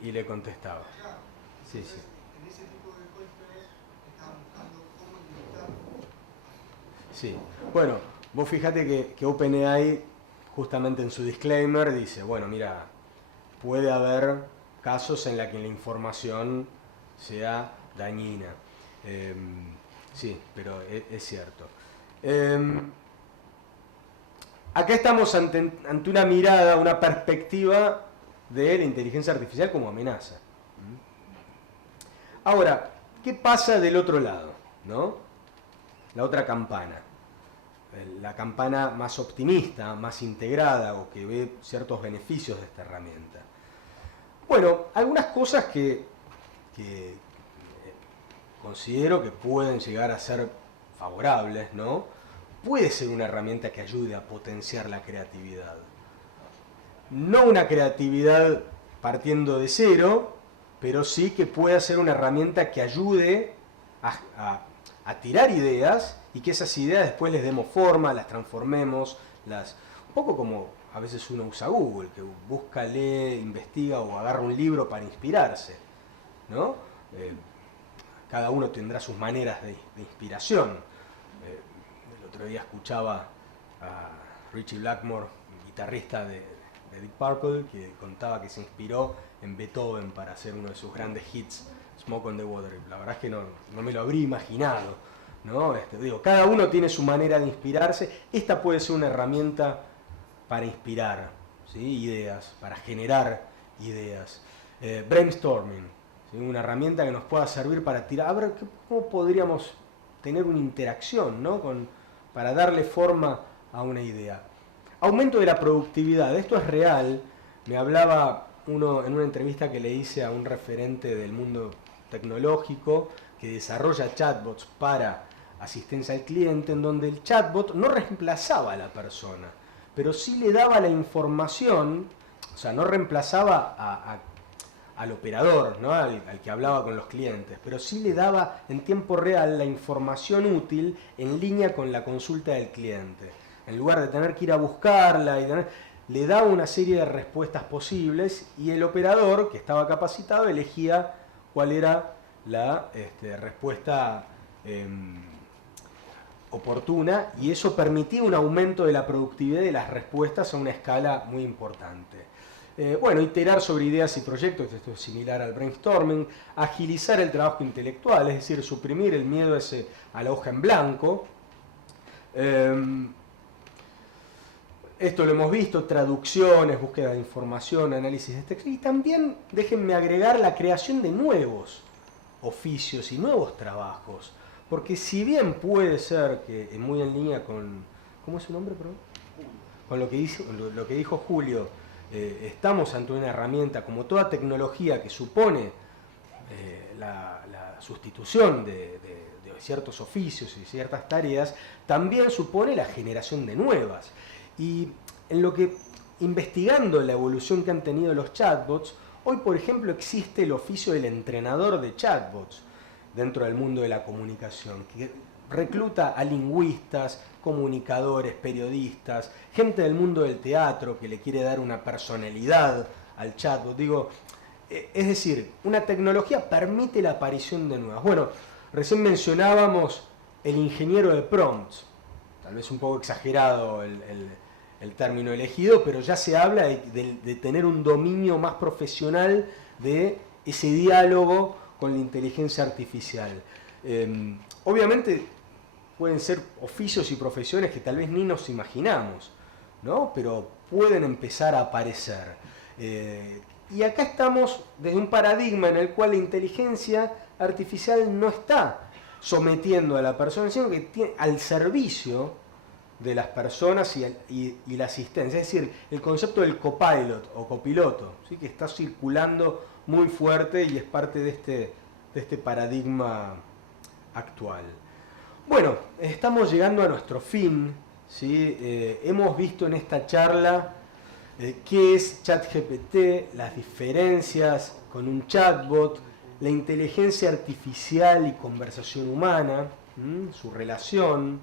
y le contestaba. Claro. Sí, Entonces, sí. en ese tipo de questiones estaban buscando cómo limitar. Sí. Bueno, vos fíjate que OpenAI, justamente en su disclaimer, dice, bueno, mira, puede haber casos en los que la información sea dañina. Sí, pero es cierto. Acá estamos ante una mirada, una perspectiva de la inteligencia artificial como amenaza. Ahora, ¿qué pasa del otro lado? ¿No? La otra campana. La campana más optimista, más integrada o que ve ciertos beneficios de esta herramienta. Bueno, algunas cosas que considero que pueden llegar a ser favorables, ¿no? Puede ser una herramienta que ayude a potenciar la creatividad. No una creatividad partiendo de cero, pero sí que puede ser una herramienta que ayude a tirar ideas y que esas ideas después les demos forma, las transformemos, un poco como a veces uno usa Google, que busca, lee, investiga o agarra un libro para inspirarse, ¿no? Cada uno tendrá sus maneras de inspiración. El otro día escuchaba a Ritchie Blackmore, guitarrista de Deep Purple, que contaba que se inspiró en Beethoven para hacer uno de sus grandes hits, Smoke on the Water. La verdad es que no me lo habría imaginado, ¿no? Digo, cada uno tiene su manera de inspirarse. Esta puede ser una herramienta para inspirar, ¿sí? Ideas, para generar ideas. Brainstorming, ¿sí? Una herramienta que nos pueda servir para tirar, a ver cómo podríamos tener una interacción, ¿no? Para darle forma a una idea. Aumento de la productividad, esto es real. Me hablaba uno en una entrevista que le hice a un referente del mundo tecnológico que desarrolla chatbots para asistencia al cliente, en donde el chatbot no reemplazaba a la persona, pero sí le daba la información, o sea, no reemplazaba al operador, ¿no? al que hablaba con los clientes, pero sí le daba en tiempo real la información útil en línea con la consulta del cliente. En lugar de tener que ir a buscarla, le daba una serie de respuestas posibles y el operador, que estaba capacitado, elegía cuál era la respuesta oportuna, y eso permitía un aumento de la productividad de las respuestas a una escala muy importante. Bueno, iterar sobre ideas y proyectos, esto es similar al brainstorming, agilizar el trabajo intelectual, es decir, suprimir el miedo a la hoja en blanco. Esto lo hemos visto, traducciones, búsqueda de información, análisis de texto, y también, déjenme agregar, la creación de nuevos oficios y nuevos trabajos. Porque si bien puede ser que muy en línea con... ¿Cómo es su nombre, perdón? Con lo que dijo Julio, estamos ante una herramienta, como toda tecnología, que supone la sustitución de ciertos oficios y ciertas tareas, también supone la generación de nuevas. Y investigando la evolución que han tenido los chatbots, hoy, por ejemplo, existe el oficio del entrenador de chatbots dentro del mundo de la comunicación, que recluta a lingüistas, comunicadores, periodistas, gente del mundo del teatro que le quiere dar una personalidad al chatbot. Es decir, una tecnología permite la aparición de nuevas. Bueno, recién mencionábamos el ingeniero de prompts, tal vez un poco exagerado el término elegido, pero ya se habla de tener un dominio más profesional de ese diálogo con la inteligencia artificial. Obviamente pueden ser oficios y profesiones que tal vez ni nos imaginamos, ¿no? Pero pueden empezar a aparecer. Y acá estamos desde un paradigma en el cual la inteligencia artificial no está sometiendo a la persona, sino que tiene al servicio de las personas y la asistencia. Es decir, el concepto del copilot o copiloto, ¿sí? Que está circulando muy fuerte y es parte de este paradigma actual. Bueno, estamos llegando a nuestro fin, ¿sí? Hemos visto en esta charla qué es ChatGPT, las diferencias con un chatbot, la inteligencia artificial y conversación humana, su relación.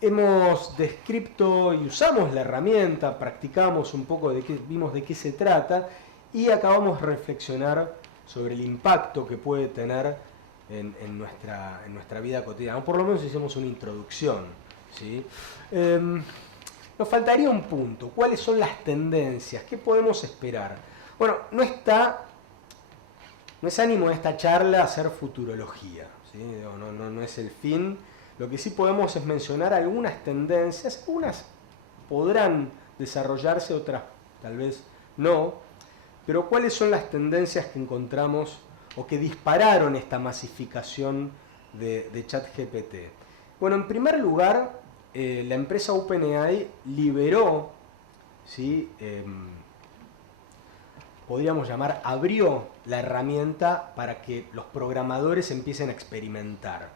Hemos descrito y usamos la herramienta, practicamos un poco, vimos de qué se trata, y acabamos de reflexionar sobre el impacto que puede tener en nuestra vida cotidiana. O por lo menos hicimos una introducción, ¿sí? Nos faltaría un punto. ¿Cuáles son las tendencias? ¿Qué podemos esperar? Bueno, no es ánimo de esta charla hacer futurología, ¿sí? No es el fin. Lo que sí podemos es mencionar algunas tendencias. Algunas podrán desarrollarse, otras tal vez no. Pero ¿cuáles son las tendencias que encontramos o que dispararon esta masificación de ChatGPT? Bueno, en primer lugar, la empresa OpenAI liberó, ¿sí? Podríamos llamar, abrió la herramienta para que los programadores empiecen a experimentar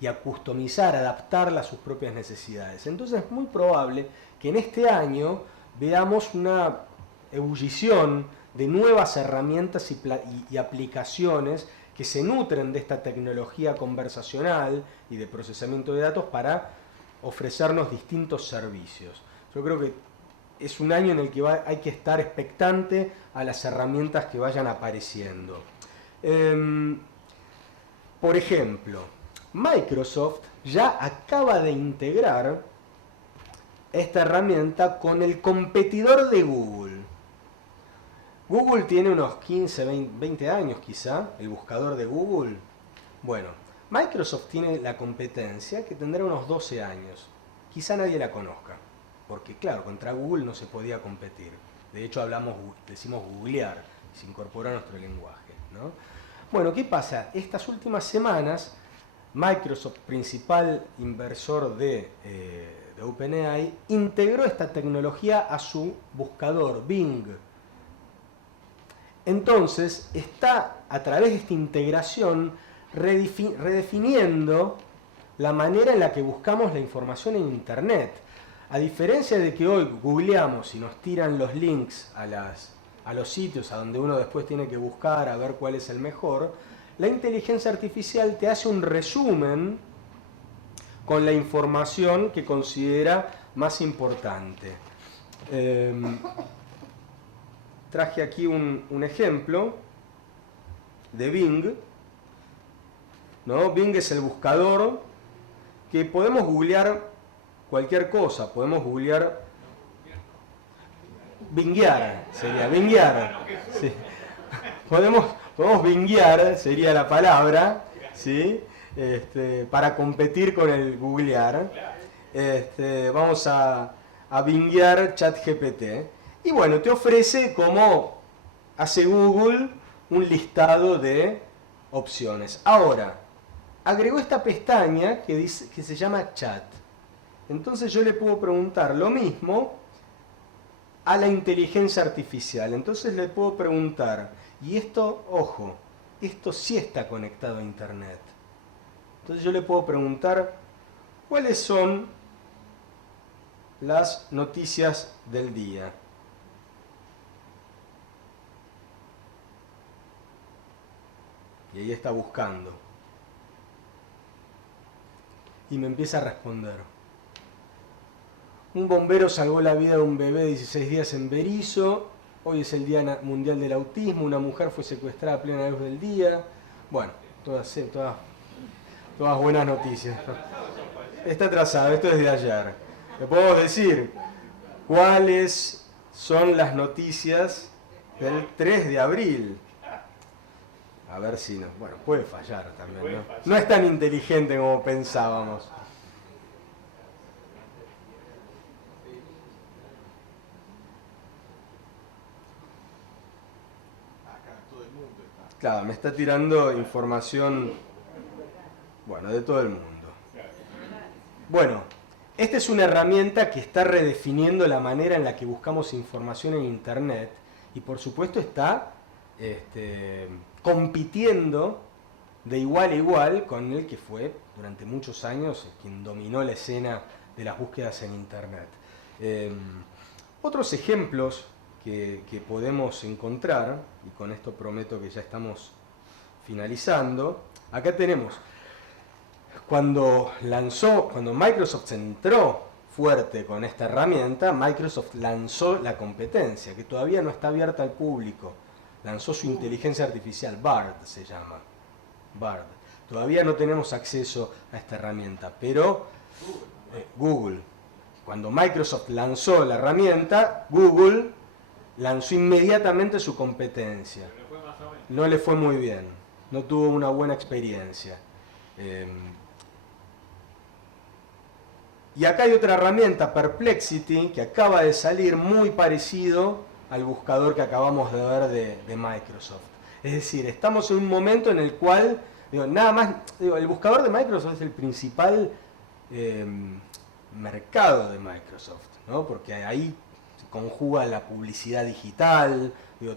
y a customizar, a adaptarla a sus propias necesidades. Entonces es muy probable que en este año veamos una ebullición de nuevas herramientas y aplicaciones que se nutren de esta tecnología conversacional y de procesamiento de datos para ofrecernos distintos servicios. Yo creo que es un año en el que hay que estar expectante a las herramientas que vayan apareciendo. Por ejemplo, Microsoft ya acaba de integrar esta herramienta con el competidor de Google. Google tiene unos 15, 20 años quizá, el buscador de Google. Bueno, Microsoft tiene la competencia que tendrá unos 12 años. Quizá nadie la conozca, porque claro, contra Google no se podía competir. De hecho decimos googlear, se incorporó a nuestro lenguaje, ¿no? Bueno, ¿qué pasa? Estas últimas semanas, Microsoft, principal inversor de OpenAI, integró esta tecnología a su buscador, Bing. Entonces, está a través de esta integración redefiniendo la manera en la que buscamos la información en Internet. A diferencia de que hoy googleamos y nos tiran los links a los sitios a donde uno después tiene que buscar a ver cuál es el mejor, la inteligencia artificial te hace un resumen con la información que considera más importante. Traje aquí un ejemplo de Bing, ¿no? Bing es el buscador que podemos googlear cualquier cosa, podemos googlear, binguear, sería binguear, sí. Podemos binguear, sería la palabra, ¿sí? Para competir con el googlear. Vamos a binguear ChatGPT. Y bueno, te ofrece, como hace Google, un listado de opciones. Ahora, agregó esta pestaña que se llama Chat. Entonces yo le puedo preguntar lo mismo a la inteligencia artificial. Entonces le puedo preguntar, y esto, ojo, esto sí está conectado a Internet. Entonces yo le puedo preguntar, ¿cuáles son las noticias del día? Y ahí está buscando. Y me empieza a responder. Un bombero salvó la vida de un bebé de 16 días en Berisso. Hoy es el Día Mundial del Autismo. Una mujer fue secuestrada a plena luz del día. Bueno, todas buenas noticias. Está atrasado, esto es de ayer. Le podemos decir cuáles son las noticias del 3 de abril. A ver si no. Bueno, puede fallar también, ¿no? No es tan inteligente como pensábamos. Claro, me está tirando información, bueno, de todo el mundo. Bueno, esta es una herramienta que está redefiniendo la manera en la que buscamos información en Internet y por supuesto está compitiendo de igual a igual con el que fue durante muchos años quien dominó la escena de las búsquedas en Internet. Otros ejemplos que podemos encontrar, y con esto prometo que ya estamos finalizando, acá tenemos, cuando Microsoft entró fuerte con esta herramienta, Microsoft lanzó la competencia, que todavía no está abierta al público, lanzó su inteligencia artificial, Bard se llama, Bard. Todavía no tenemos acceso a esta herramienta, pero Google, cuando Microsoft lanzó la herramienta, Google lanzó inmediatamente su competencia. No le fue muy bien, no tuvo una buena experiencia. Y acá hay otra herramienta, Perplexity, que acaba de salir, muy parecido al buscador que acabamos de ver de Microsoft. Es decir, estamos en un momento en el cual, nada más, el buscador de Microsoft es el principal mercado de Microsoft, ¿no? Porque ahí se conjuga la publicidad digital,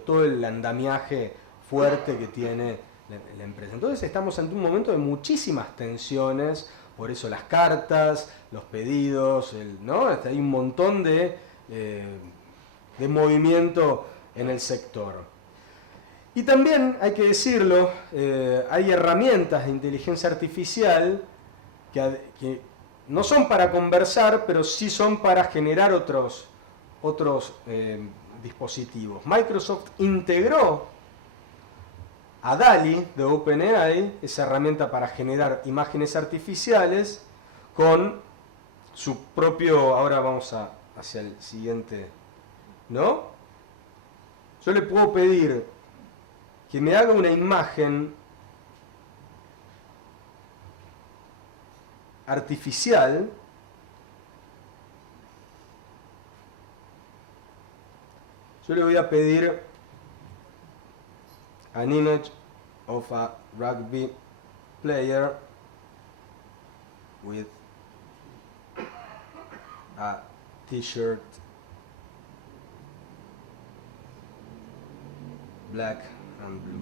todo el andamiaje fuerte que tiene la empresa. Entonces estamos ante un momento de muchísimas tensiones, por eso las cartas, los pedidos, ¿no? Hay un montón de movimiento en el sector. Y también, hay que decirlo, hay herramientas de inteligencia artificial que no son para conversar, pero sí son para generar otros dispositivos. Microsoft integró a DALL-E de OpenAI, esa herramienta para generar imágenes artificiales, con su propio... Ahora vamos hacia el siguiente, ¿no? Yo le puedo pedir que me haga una imagen artificial yo le voy a pedir an image of a rugby player with a t-shirt black and blue.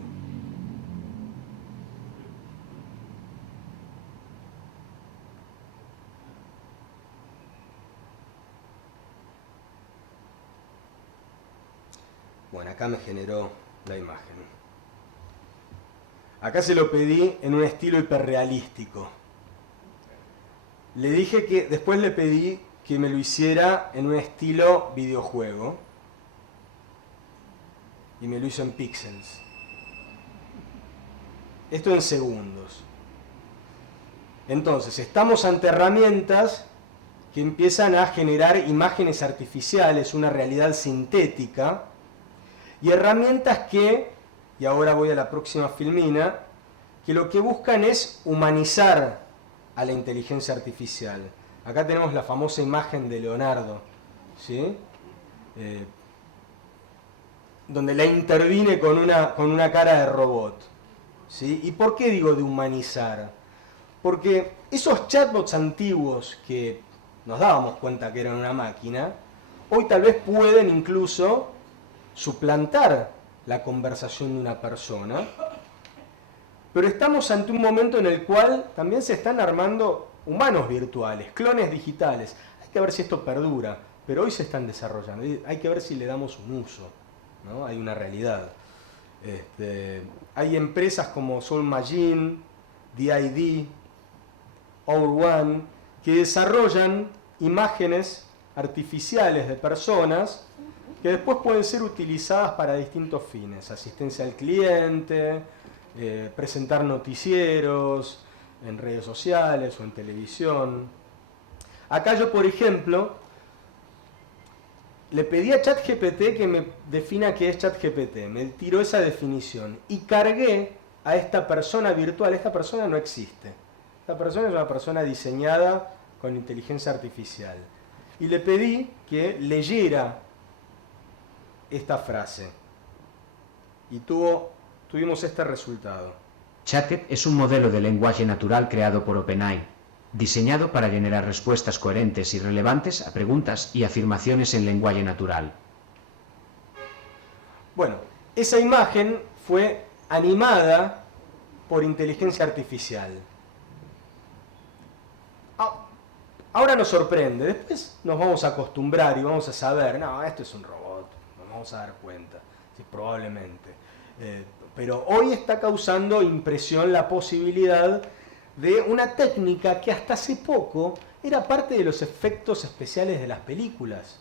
Bueno, acá me generó la imagen. Acá se lo pedí en un estilo hiperrealístico. Le dije que después le pedí que me lo hiciera en un estilo videojuego. Y me lo hizo en píxeles. Esto en segundos. Entonces, estamos ante herramientas que empiezan a generar imágenes artificiales, una realidad sintética, y herramientas que, y ahora voy a la próxima filmina, que lo que buscan es humanizar a la inteligencia artificial. Acá tenemos la famosa imagen de Leonardo, ¿sí? Donde la intervine con una cara de robot, ¿sí? ¿Y por qué digo de humanizar? Porque esos chatbots antiguos que nos dábamos cuenta que eran una máquina, hoy tal vez pueden incluso suplantar la conversación de una persona, pero estamos ante un momento en el cual también se están armando humanos virtuales, clones digitales. Hay que ver si esto perdura, pero hoy se están desarrollando, hay que ver si le damos un uso, ¿no? Hay una realidad. Hay empresas como Soul Machine, DID, Our1, que desarrollan imágenes artificiales de personas que después pueden ser utilizadas para distintos fines, asistencia al cliente, presentar noticieros en redes sociales o en televisión. Acá yo, por ejemplo, le pedí a ChatGPT que me defina qué es ChatGPT, me tiró esa definición y cargué a esta persona virtual. Esta persona no existe, esta persona es una persona diseñada con inteligencia artificial, y le pedí que leyera esta frase y tuvimos este resultado. Chattet es un modelo de lenguaje natural creado por OpenAI, diseñado para generar respuestas coherentes y relevantes a preguntas y afirmaciones en lenguaje natural. Bueno, esa imagen fue animada por inteligencia artificial. Ahora nos sorprende, después nos vamos a acostumbrar y vamos a saber, no, esto es un robot, nos vamos a dar cuenta, sí, probablemente. Pero hoy está causando impresión la posibilidad de una técnica que hasta hace poco era parte de los efectos especiales de las películas.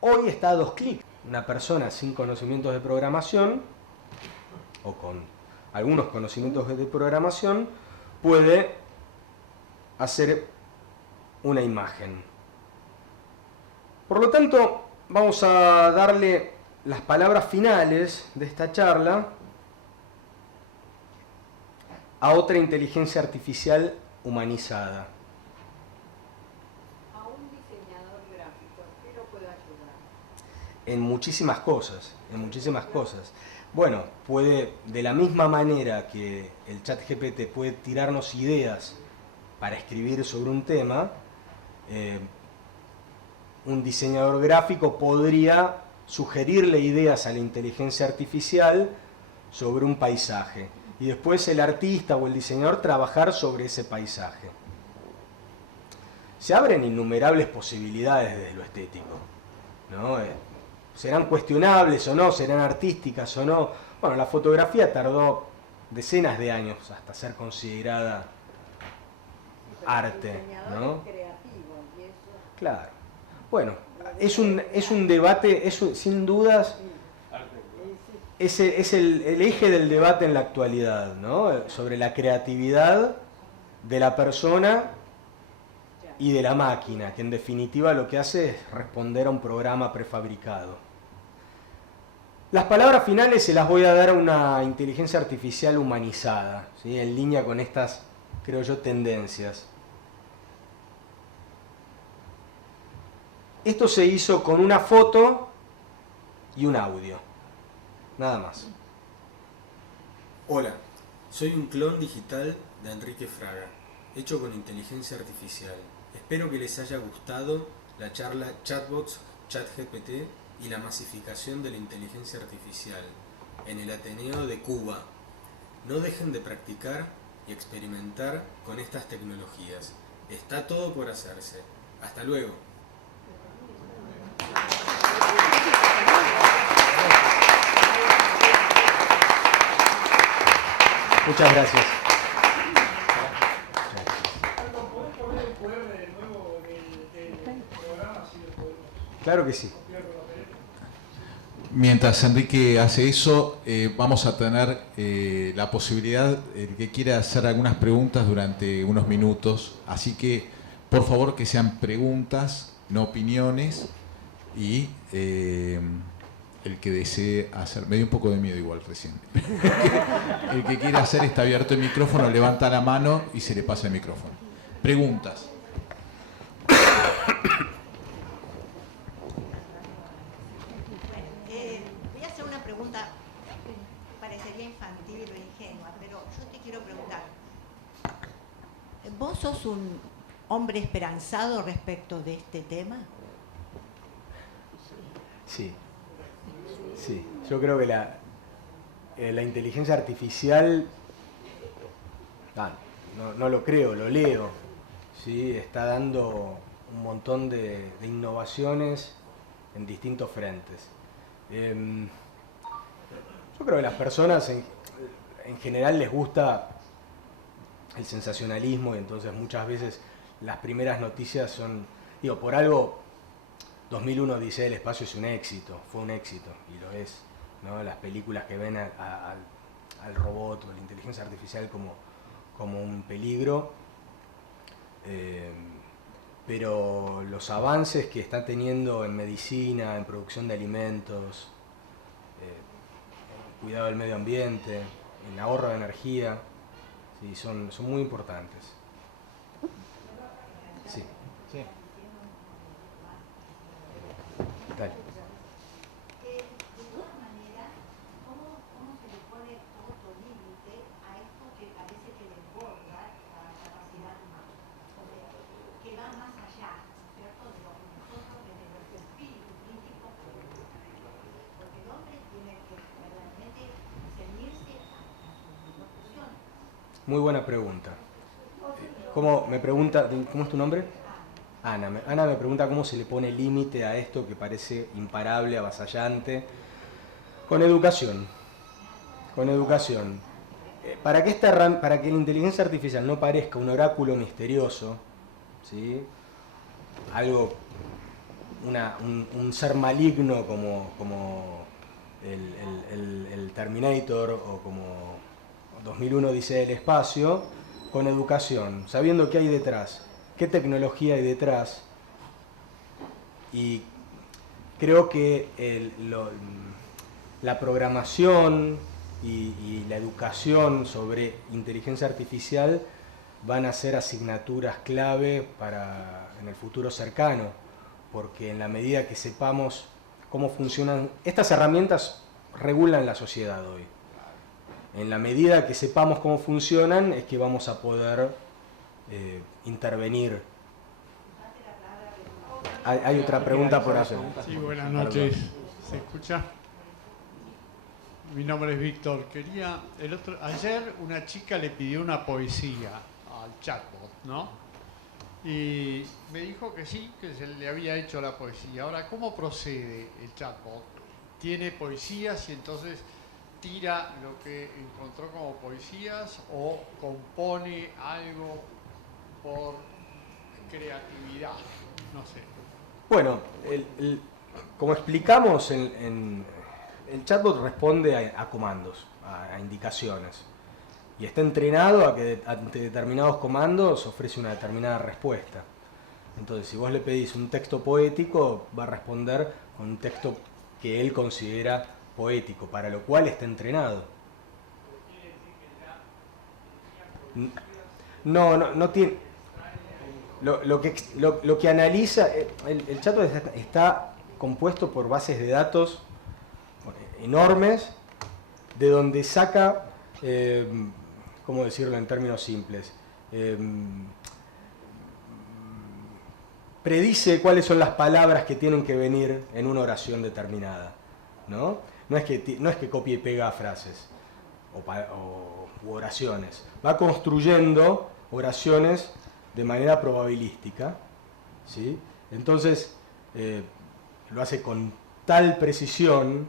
Hoy está a 2 clics. una persona sin conocimientos de programación o con algunos conocimientos de programación puede hacer una imagen. Por lo tanto, vamos a darle las palabras finales de esta charla a otra inteligencia artificial humanizada. A un diseñador gráfico, ¿qué lo puede ayudar? En muchísimas cosas, en muchísimas cosas. Bueno, puede, de la misma manera que el ChatGPT puede tirarnos ideas para escribir sobre un tema, un diseñador gráfico podría sugerirle ideas a la inteligencia artificial sobre un paisaje y después el artista o el diseñador trabajar sobre ese paisaje. Se abren innumerables posibilidades desde lo estético, ¿no? Serán cuestionables o no, serán artísticas o no. Bueno, la fotografía tardó decenas de años hasta ser considerada arte, ¿no? Claro. Bueno, es un debate, sin dudas, es el eje del debate en la actualidad, ¿no? Sobre la creatividad de la persona y de la máquina, que en definitiva lo que hace es responder a un programa prefabricado. Las palabras finales se las voy a dar a una inteligencia artificial humanizada, ¿sí? En línea con estas, creo yo, tendencias. Esto se hizo con una foto y un audio, nada más. Hola, soy un clon digital de Enrique Fraga, hecho con inteligencia artificial. Espero que les haya gustado la charla Chatbots, ChatGPT y la masificación de la inteligencia artificial en el Ateneo de Cuba. No dejen de practicar y experimentar con estas tecnologías. Está todo por hacerse. Hasta luego. Muchas gracias. Claro que sí. Mientras Enrique hace eso, vamos a tener la posibilidad, el que quiera hacer algunas preguntas durante unos minutos, así que por favor que sean preguntas, no opiniones, y el que desee hacer, me dio un poco de miedo igual recién, el que quiera hacer está abierto el micrófono, levanta la mano y se le pasa el micrófono. Preguntas. Voy a hacer una pregunta, parecería infantil o ingenua, pero yo te quiero preguntar, ¿vos sos un hombre esperanzado respecto de este tema? Sí, sí. Yo creo que la inteligencia artificial, no lo creo, lo leo, ¿sí? Está dando un montón de innovaciones en distintos frentes. Yo creo que a las personas en general les gusta el sensacionalismo y entonces muchas veces las primeras noticias son, digo, por algo 2001 Odisea del Espacio es un éxito, fue un éxito y lo es, ¿no? Las películas que ven al robot o a la inteligencia artificial como un peligro, pero los avances que está teniendo en medicina, en producción de alimentos, en cuidado del medio ambiente, en ahorro de energía, sí, son muy importantes. Sí. Sí. Dale. De todas maneras, ¿cómo se le pone otro límite a esto que parece que desborda la capacidad humana? O sea, que va más allá, ¿cierto?, de lo que nosotros desde nuestro espíritu crítico podemos hacer. Porque el hombre tiene que verdaderamente ceñirse a sus locuciones. Muy buena pregunta. ¿Cómo es tu nombre? Ana me pregunta cómo se le pone límite a esto que parece imparable, avasallante. Con educación. Con educación. Para que la inteligencia artificial no parezca un oráculo misterioso, ¿sí? Algo un ser maligno como el Terminator o como 2001 Odisea del Espacio, con educación, sabiendo qué hay detrás, qué tecnología hay detrás. Y creo que la programación y la educación sobre inteligencia artificial van a ser asignaturas clave en el futuro cercano, porque en la medida que sepamos cómo funcionan, estas herramientas regulan la sociedad hoy. En la medida que sepamos cómo funcionan es que vamos a poder intervenir. Hay otra pregunta por hacer. Sí, buenas noches. ¿Se escucha? Mi nombre es Víctor. Ayer una chica le pidió una poesía al chatbot, ¿no? Y me dijo que sí, que se le había hecho la poesía. Ahora, ¿cómo procede el chatbot? ¿Tiene poesías y entonces tira lo que encontró como poesías o compone algo por creatividad? No sé. Bueno, como explicamos, el chatbot responde a comandos, a indicaciones. Y está entrenado a que ante determinados comandos ofrece una determinada respuesta. Entonces, si vos le pedís un texto poético, va a responder con un texto que él considera poético, para lo cual está entrenado. No tiene... Lo que analiza, el chatbot está compuesto por bases de datos enormes, de donde saca, ¿cómo decirlo en términos simples? Predice cuáles son las palabras que tienen que venir en una oración determinada, ¿no? No es que copie y pega frases u oraciones. Va construyendo oraciones de manera probabilística, ¿sí? Entonces, lo hace con tal precisión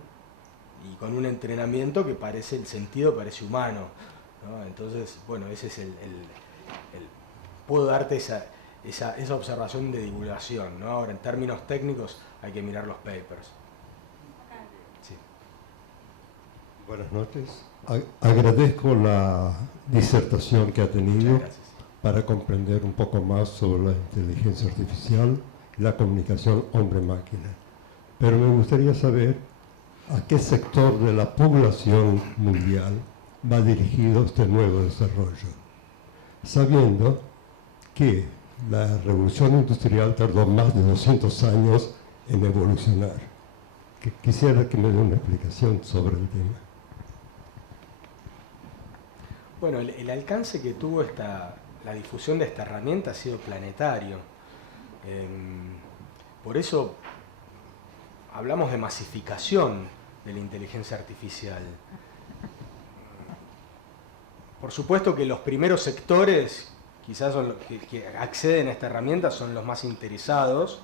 y con un entrenamiento que el sentido parece humano, ¿no? Entonces, bueno, ese es puedo darte esa observación de divulgación, ¿no? Ahora, en términos técnicos, hay que mirar los papers. Sí. Buenas noches. Agradezco la disertación que ha tenido para comprender un poco más sobre la inteligencia artificial y la comunicación hombre-máquina. Pero me gustaría saber a qué sector de la población mundial va dirigido este nuevo desarrollo, sabiendo que la revolución industrial tardó más de 200 años en evolucionar. Quisiera que me dé una explicación sobre el tema. Bueno, el alcance que tuvo la difusión de esta herramienta ha sido planetario. Por eso hablamos de masificación de la inteligencia artificial. Por supuesto que los primeros sectores, quizás son los que acceden a esta herramienta, son los más interesados,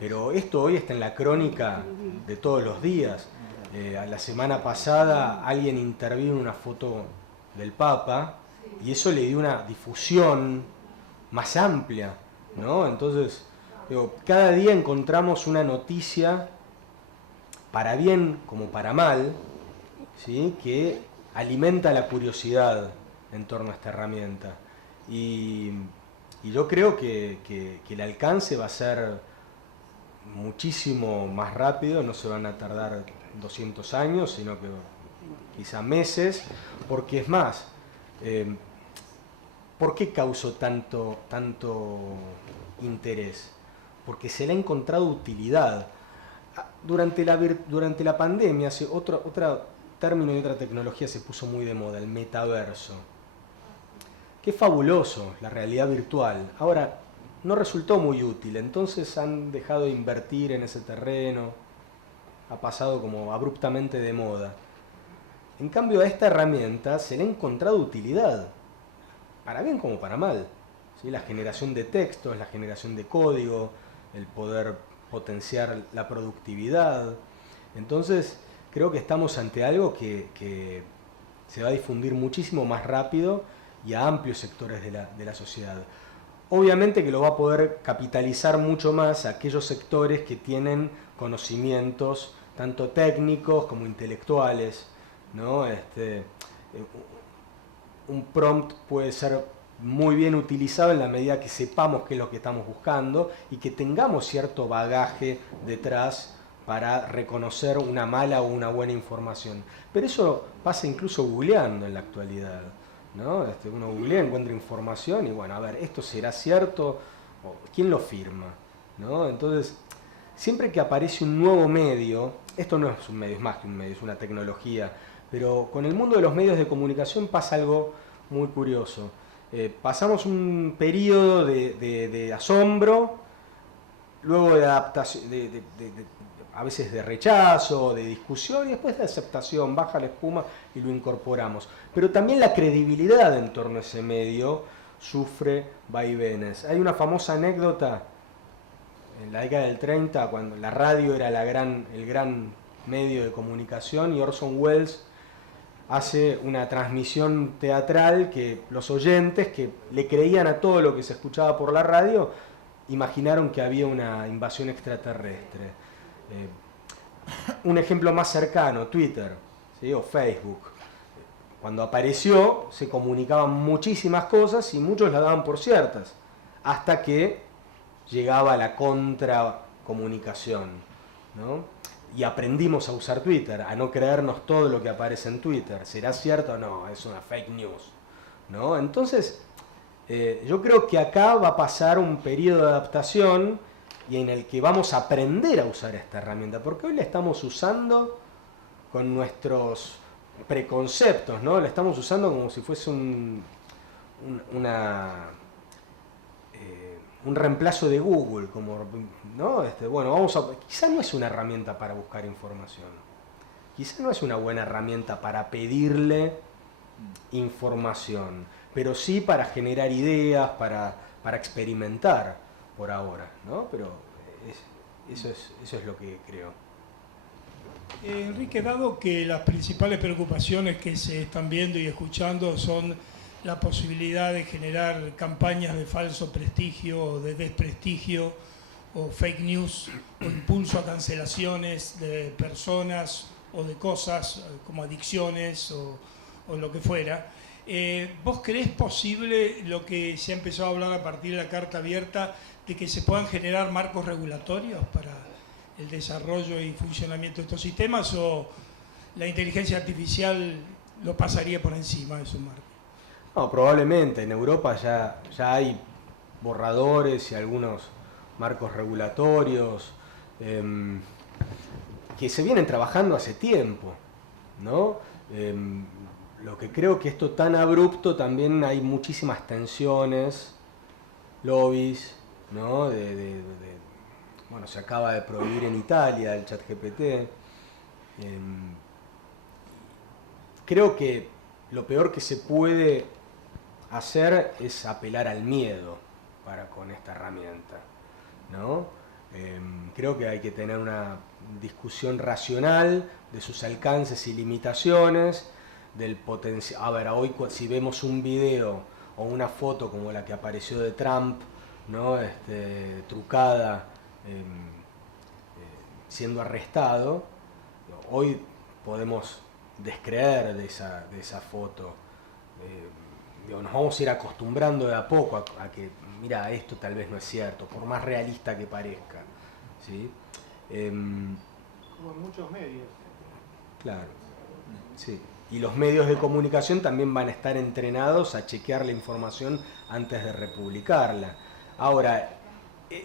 pero esto hoy está en la crónica de todos los días. La semana pasada alguien intervino en una foto del Papa y eso le dio una difusión más amplia, ¿no? Entonces, cada día encontramos una noticia, para bien como para mal, ¿sí?, que alimenta la curiosidad en torno a esta herramienta. Y yo creo que el alcance va a ser muchísimo más rápido, no se van a tardar 200 años, sino que quizá meses, porque es más, ¿por qué causó tanto interés? Porque se le ha encontrado utilidad. Durante la pandemia, otro término y otra tecnología se puso muy de moda, el metaverso. Qué fabuloso, la realidad virtual. Ahora, no resultó muy útil, entonces han dejado de invertir en ese terreno, ha pasado como abruptamente de moda. En cambio, a esta herramienta se le ha encontrado utilidad, para bien como para mal, ¿sí? La generación de textos, la generación de código, el poder potenciar la productividad. Entonces, creo que estamos ante algo que se va a difundir muchísimo más rápido y a amplios sectores de la sociedad. obviamente que lo va a poder capitalizar mucho más aquellos sectores que tienen conocimientos tanto técnicos como intelectuales, ¿no? Un prompt puede ser muy bien utilizado en la medida que sepamos qué es lo que estamos buscando y que tengamos cierto bagaje detrás para reconocer una mala o una buena información. Pero eso pasa incluso googleando en la actualidad, ¿no? Uno googlea, encuentra información y bueno, a ver, ¿esto será cierto? ¿Quién lo firma? ¿No? Entonces, siempre que aparece un nuevo medio, esto no es un medio, es más que un medio, es una tecnología, pero con el mundo de los medios de comunicación pasa algo muy curioso. Pasamos un periodo de asombro, luego de adaptación, a veces de rechazo, de discusión y después de aceptación, baja la espuma y lo incorporamos. Pero también la credibilidad en torno a ese medio sufre vaivenes. Hay una famosa anécdota en la década del 30, cuando la radio era el gran medio de comunicación y Orson Welles hace una transmisión teatral que los oyentes que le creían a todo lo que se escuchaba por la radio imaginaron que había una invasión extraterrestre. Un ejemplo más cercano, Twitter, ¿sí? O Facebook. Cuando apareció se comunicaban muchísimas cosas y muchos las daban por ciertas, hasta que llegaba la contracomunicación, ¿no? Y aprendimos a usar Twitter, a no creernos todo lo que aparece en Twitter. ¿Será cierto o no? Es una fake news, ¿no? Entonces, yo creo que acá va a pasar un periodo de adaptación y en el que vamos a aprender a usar esta herramienta, porque hoy la estamos usando con nuestros preconceptos, ¿no? La estamos usando como si fuese un reemplazo de Google, como, ¿no? Bueno, quizá no es una herramienta para buscar información, quizá no es una buena herramienta para pedirle información, pero sí para generar ideas, para experimentar por ahora, ¿no? Pero eso es lo que creo. Enrique, dado que las principales preocupaciones que se están viendo y escuchando son la posibilidad de generar campañas de falso prestigio o de desprestigio o fake news o impulso a cancelaciones de personas o de cosas como adicciones o lo que fuera, ¿vos creés posible lo que se ha empezado a hablar a partir de la carta abierta de que se puedan generar marcos regulatorios para el desarrollo y funcionamiento de estos sistemas o la inteligencia artificial lo pasaría por encima de esos marcos? No, probablemente. En Europa ya hay borradores y algunos marcos regulatorios que se vienen trabajando hace tiempo, ¿no? Lo que creo que esto tan abrupto también hay muchísimas tensiones, lobbies, ¿no? Bueno, se acaba de prohibir en Italia el ChatGPT. Creo que lo peor que se puede hacer es apelar al miedo con esta herramienta, ¿no? Creo que hay que tener una discusión racional de sus alcances y limitaciones, del potencial. A ver, hoy si vemos un video o una foto como la que apareció de Trump, ¿no? Trucada, siendo arrestado, hoy podemos descreer de esa foto. Nos vamos a ir acostumbrando de a poco a que, mira, esto tal vez no es cierto, por más realista que parezca, ¿sí? Como en muchos medios. Claro, sí. Y los medios de comunicación también van a estar entrenados a chequear la información antes de republicarla. Ahora,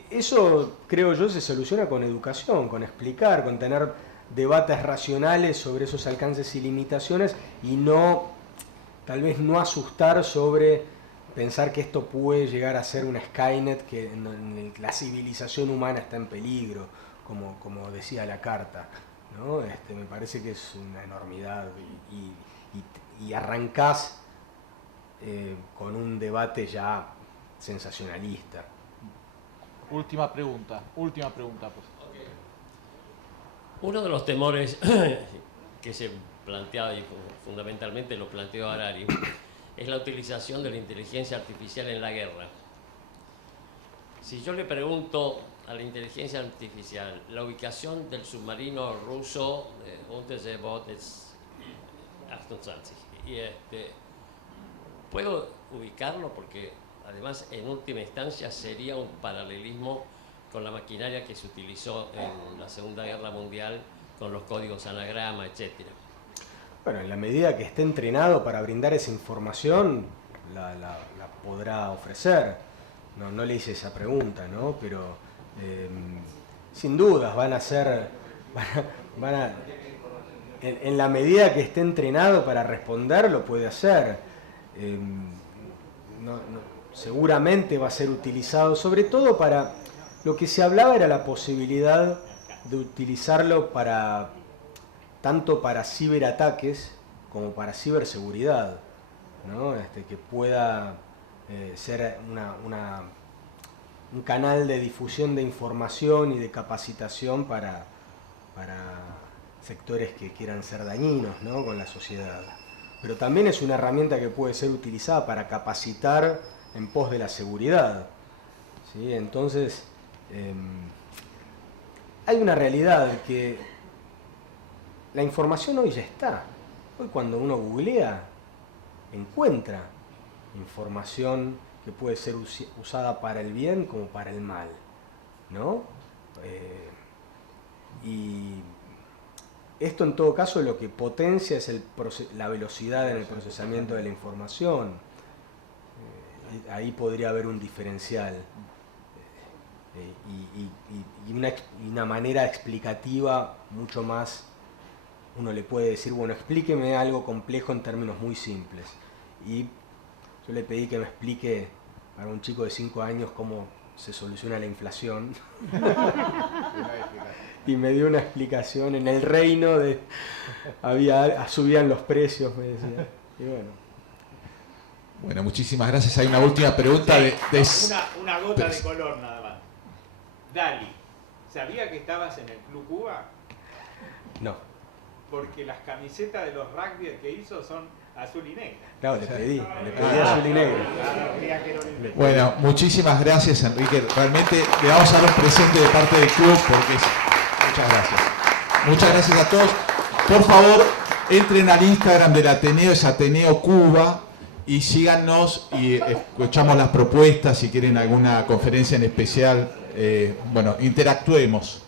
eso creo yo se soluciona con educación, con explicar, con tener debates racionales sobre esos alcances y limitaciones y tal vez no asustar sobre pensar que esto puede llegar a ser una Skynet que la civilización humana está en peligro, como decía la carta, ¿no? Me parece que es una enormidad y arrancás con un debate ya sensacionalista. Última pregunta, pues. Okay. Uno de los temores que se planteaba, y fundamentalmente lo planteó Harari, es la utilización de la inteligencia artificial en la guerra. Si yo le pregunto a la inteligencia artificial la ubicación del submarino ruso Unterseeboot 28, ¿puedo ubicarlo? Porque además en última instancia sería un paralelismo con la maquinaria que se utilizó en la Segunda Guerra Mundial con los códigos anagrama, etcétera. Bueno, en la medida que esté entrenado para brindar esa información, la podrá ofrecer. No le hice esa pregunta, ¿no? Pero sin dudas van a ser, en la medida que esté entrenado para responder, lo puede hacer. Seguramente va a ser utilizado, sobre todo para, lo que se hablaba era la posibilidad de utilizarlo tanto para ciberataques como para ciberseguridad, ¿no? Que pueda ser un canal de difusión de información y de capacitación para sectores que quieran ser dañinos, ¿no? Con la sociedad. Pero también es una herramienta que puede ser utilizada para capacitar en pos de la seguridad, ¿sí? Entonces, hay una realidad que la información hoy ya está. Hoy cuando uno googlea, encuentra información que puede ser usada para el bien como para el mal, ¿no? Y esto en todo caso lo que potencia es la velocidad en el procesamiento de la información. Ahí podría haber un diferencial y una manera explicativa mucho más. Uno le puede decir, bueno, explíqueme algo complejo en términos muy simples. Y yo le pedí que me explique a un chico de 5 años cómo se soluciona la inflación. Y me dio una explicación. En el reino subían los precios, me decía. Y bueno. Bueno, muchísimas gracias. Hay una última pregunta una gota de color nada más. Dali, ¿sabía que estabas en el Club Cuba? No. Porque las camisetas de los rugby que hizo son azul y negra. Claro, le pedí azul y negro. Bueno, muchísimas gracias, Enrique. Realmente le vamos a dar un presente de parte del club porque muchas gracias. Muchas gracias a todos. Por favor, entren al Instagram del Ateneo, es Ateneo Cuba, y síganos y escuchamos las propuestas. Si quieren alguna conferencia en especial, bueno, interactuemos.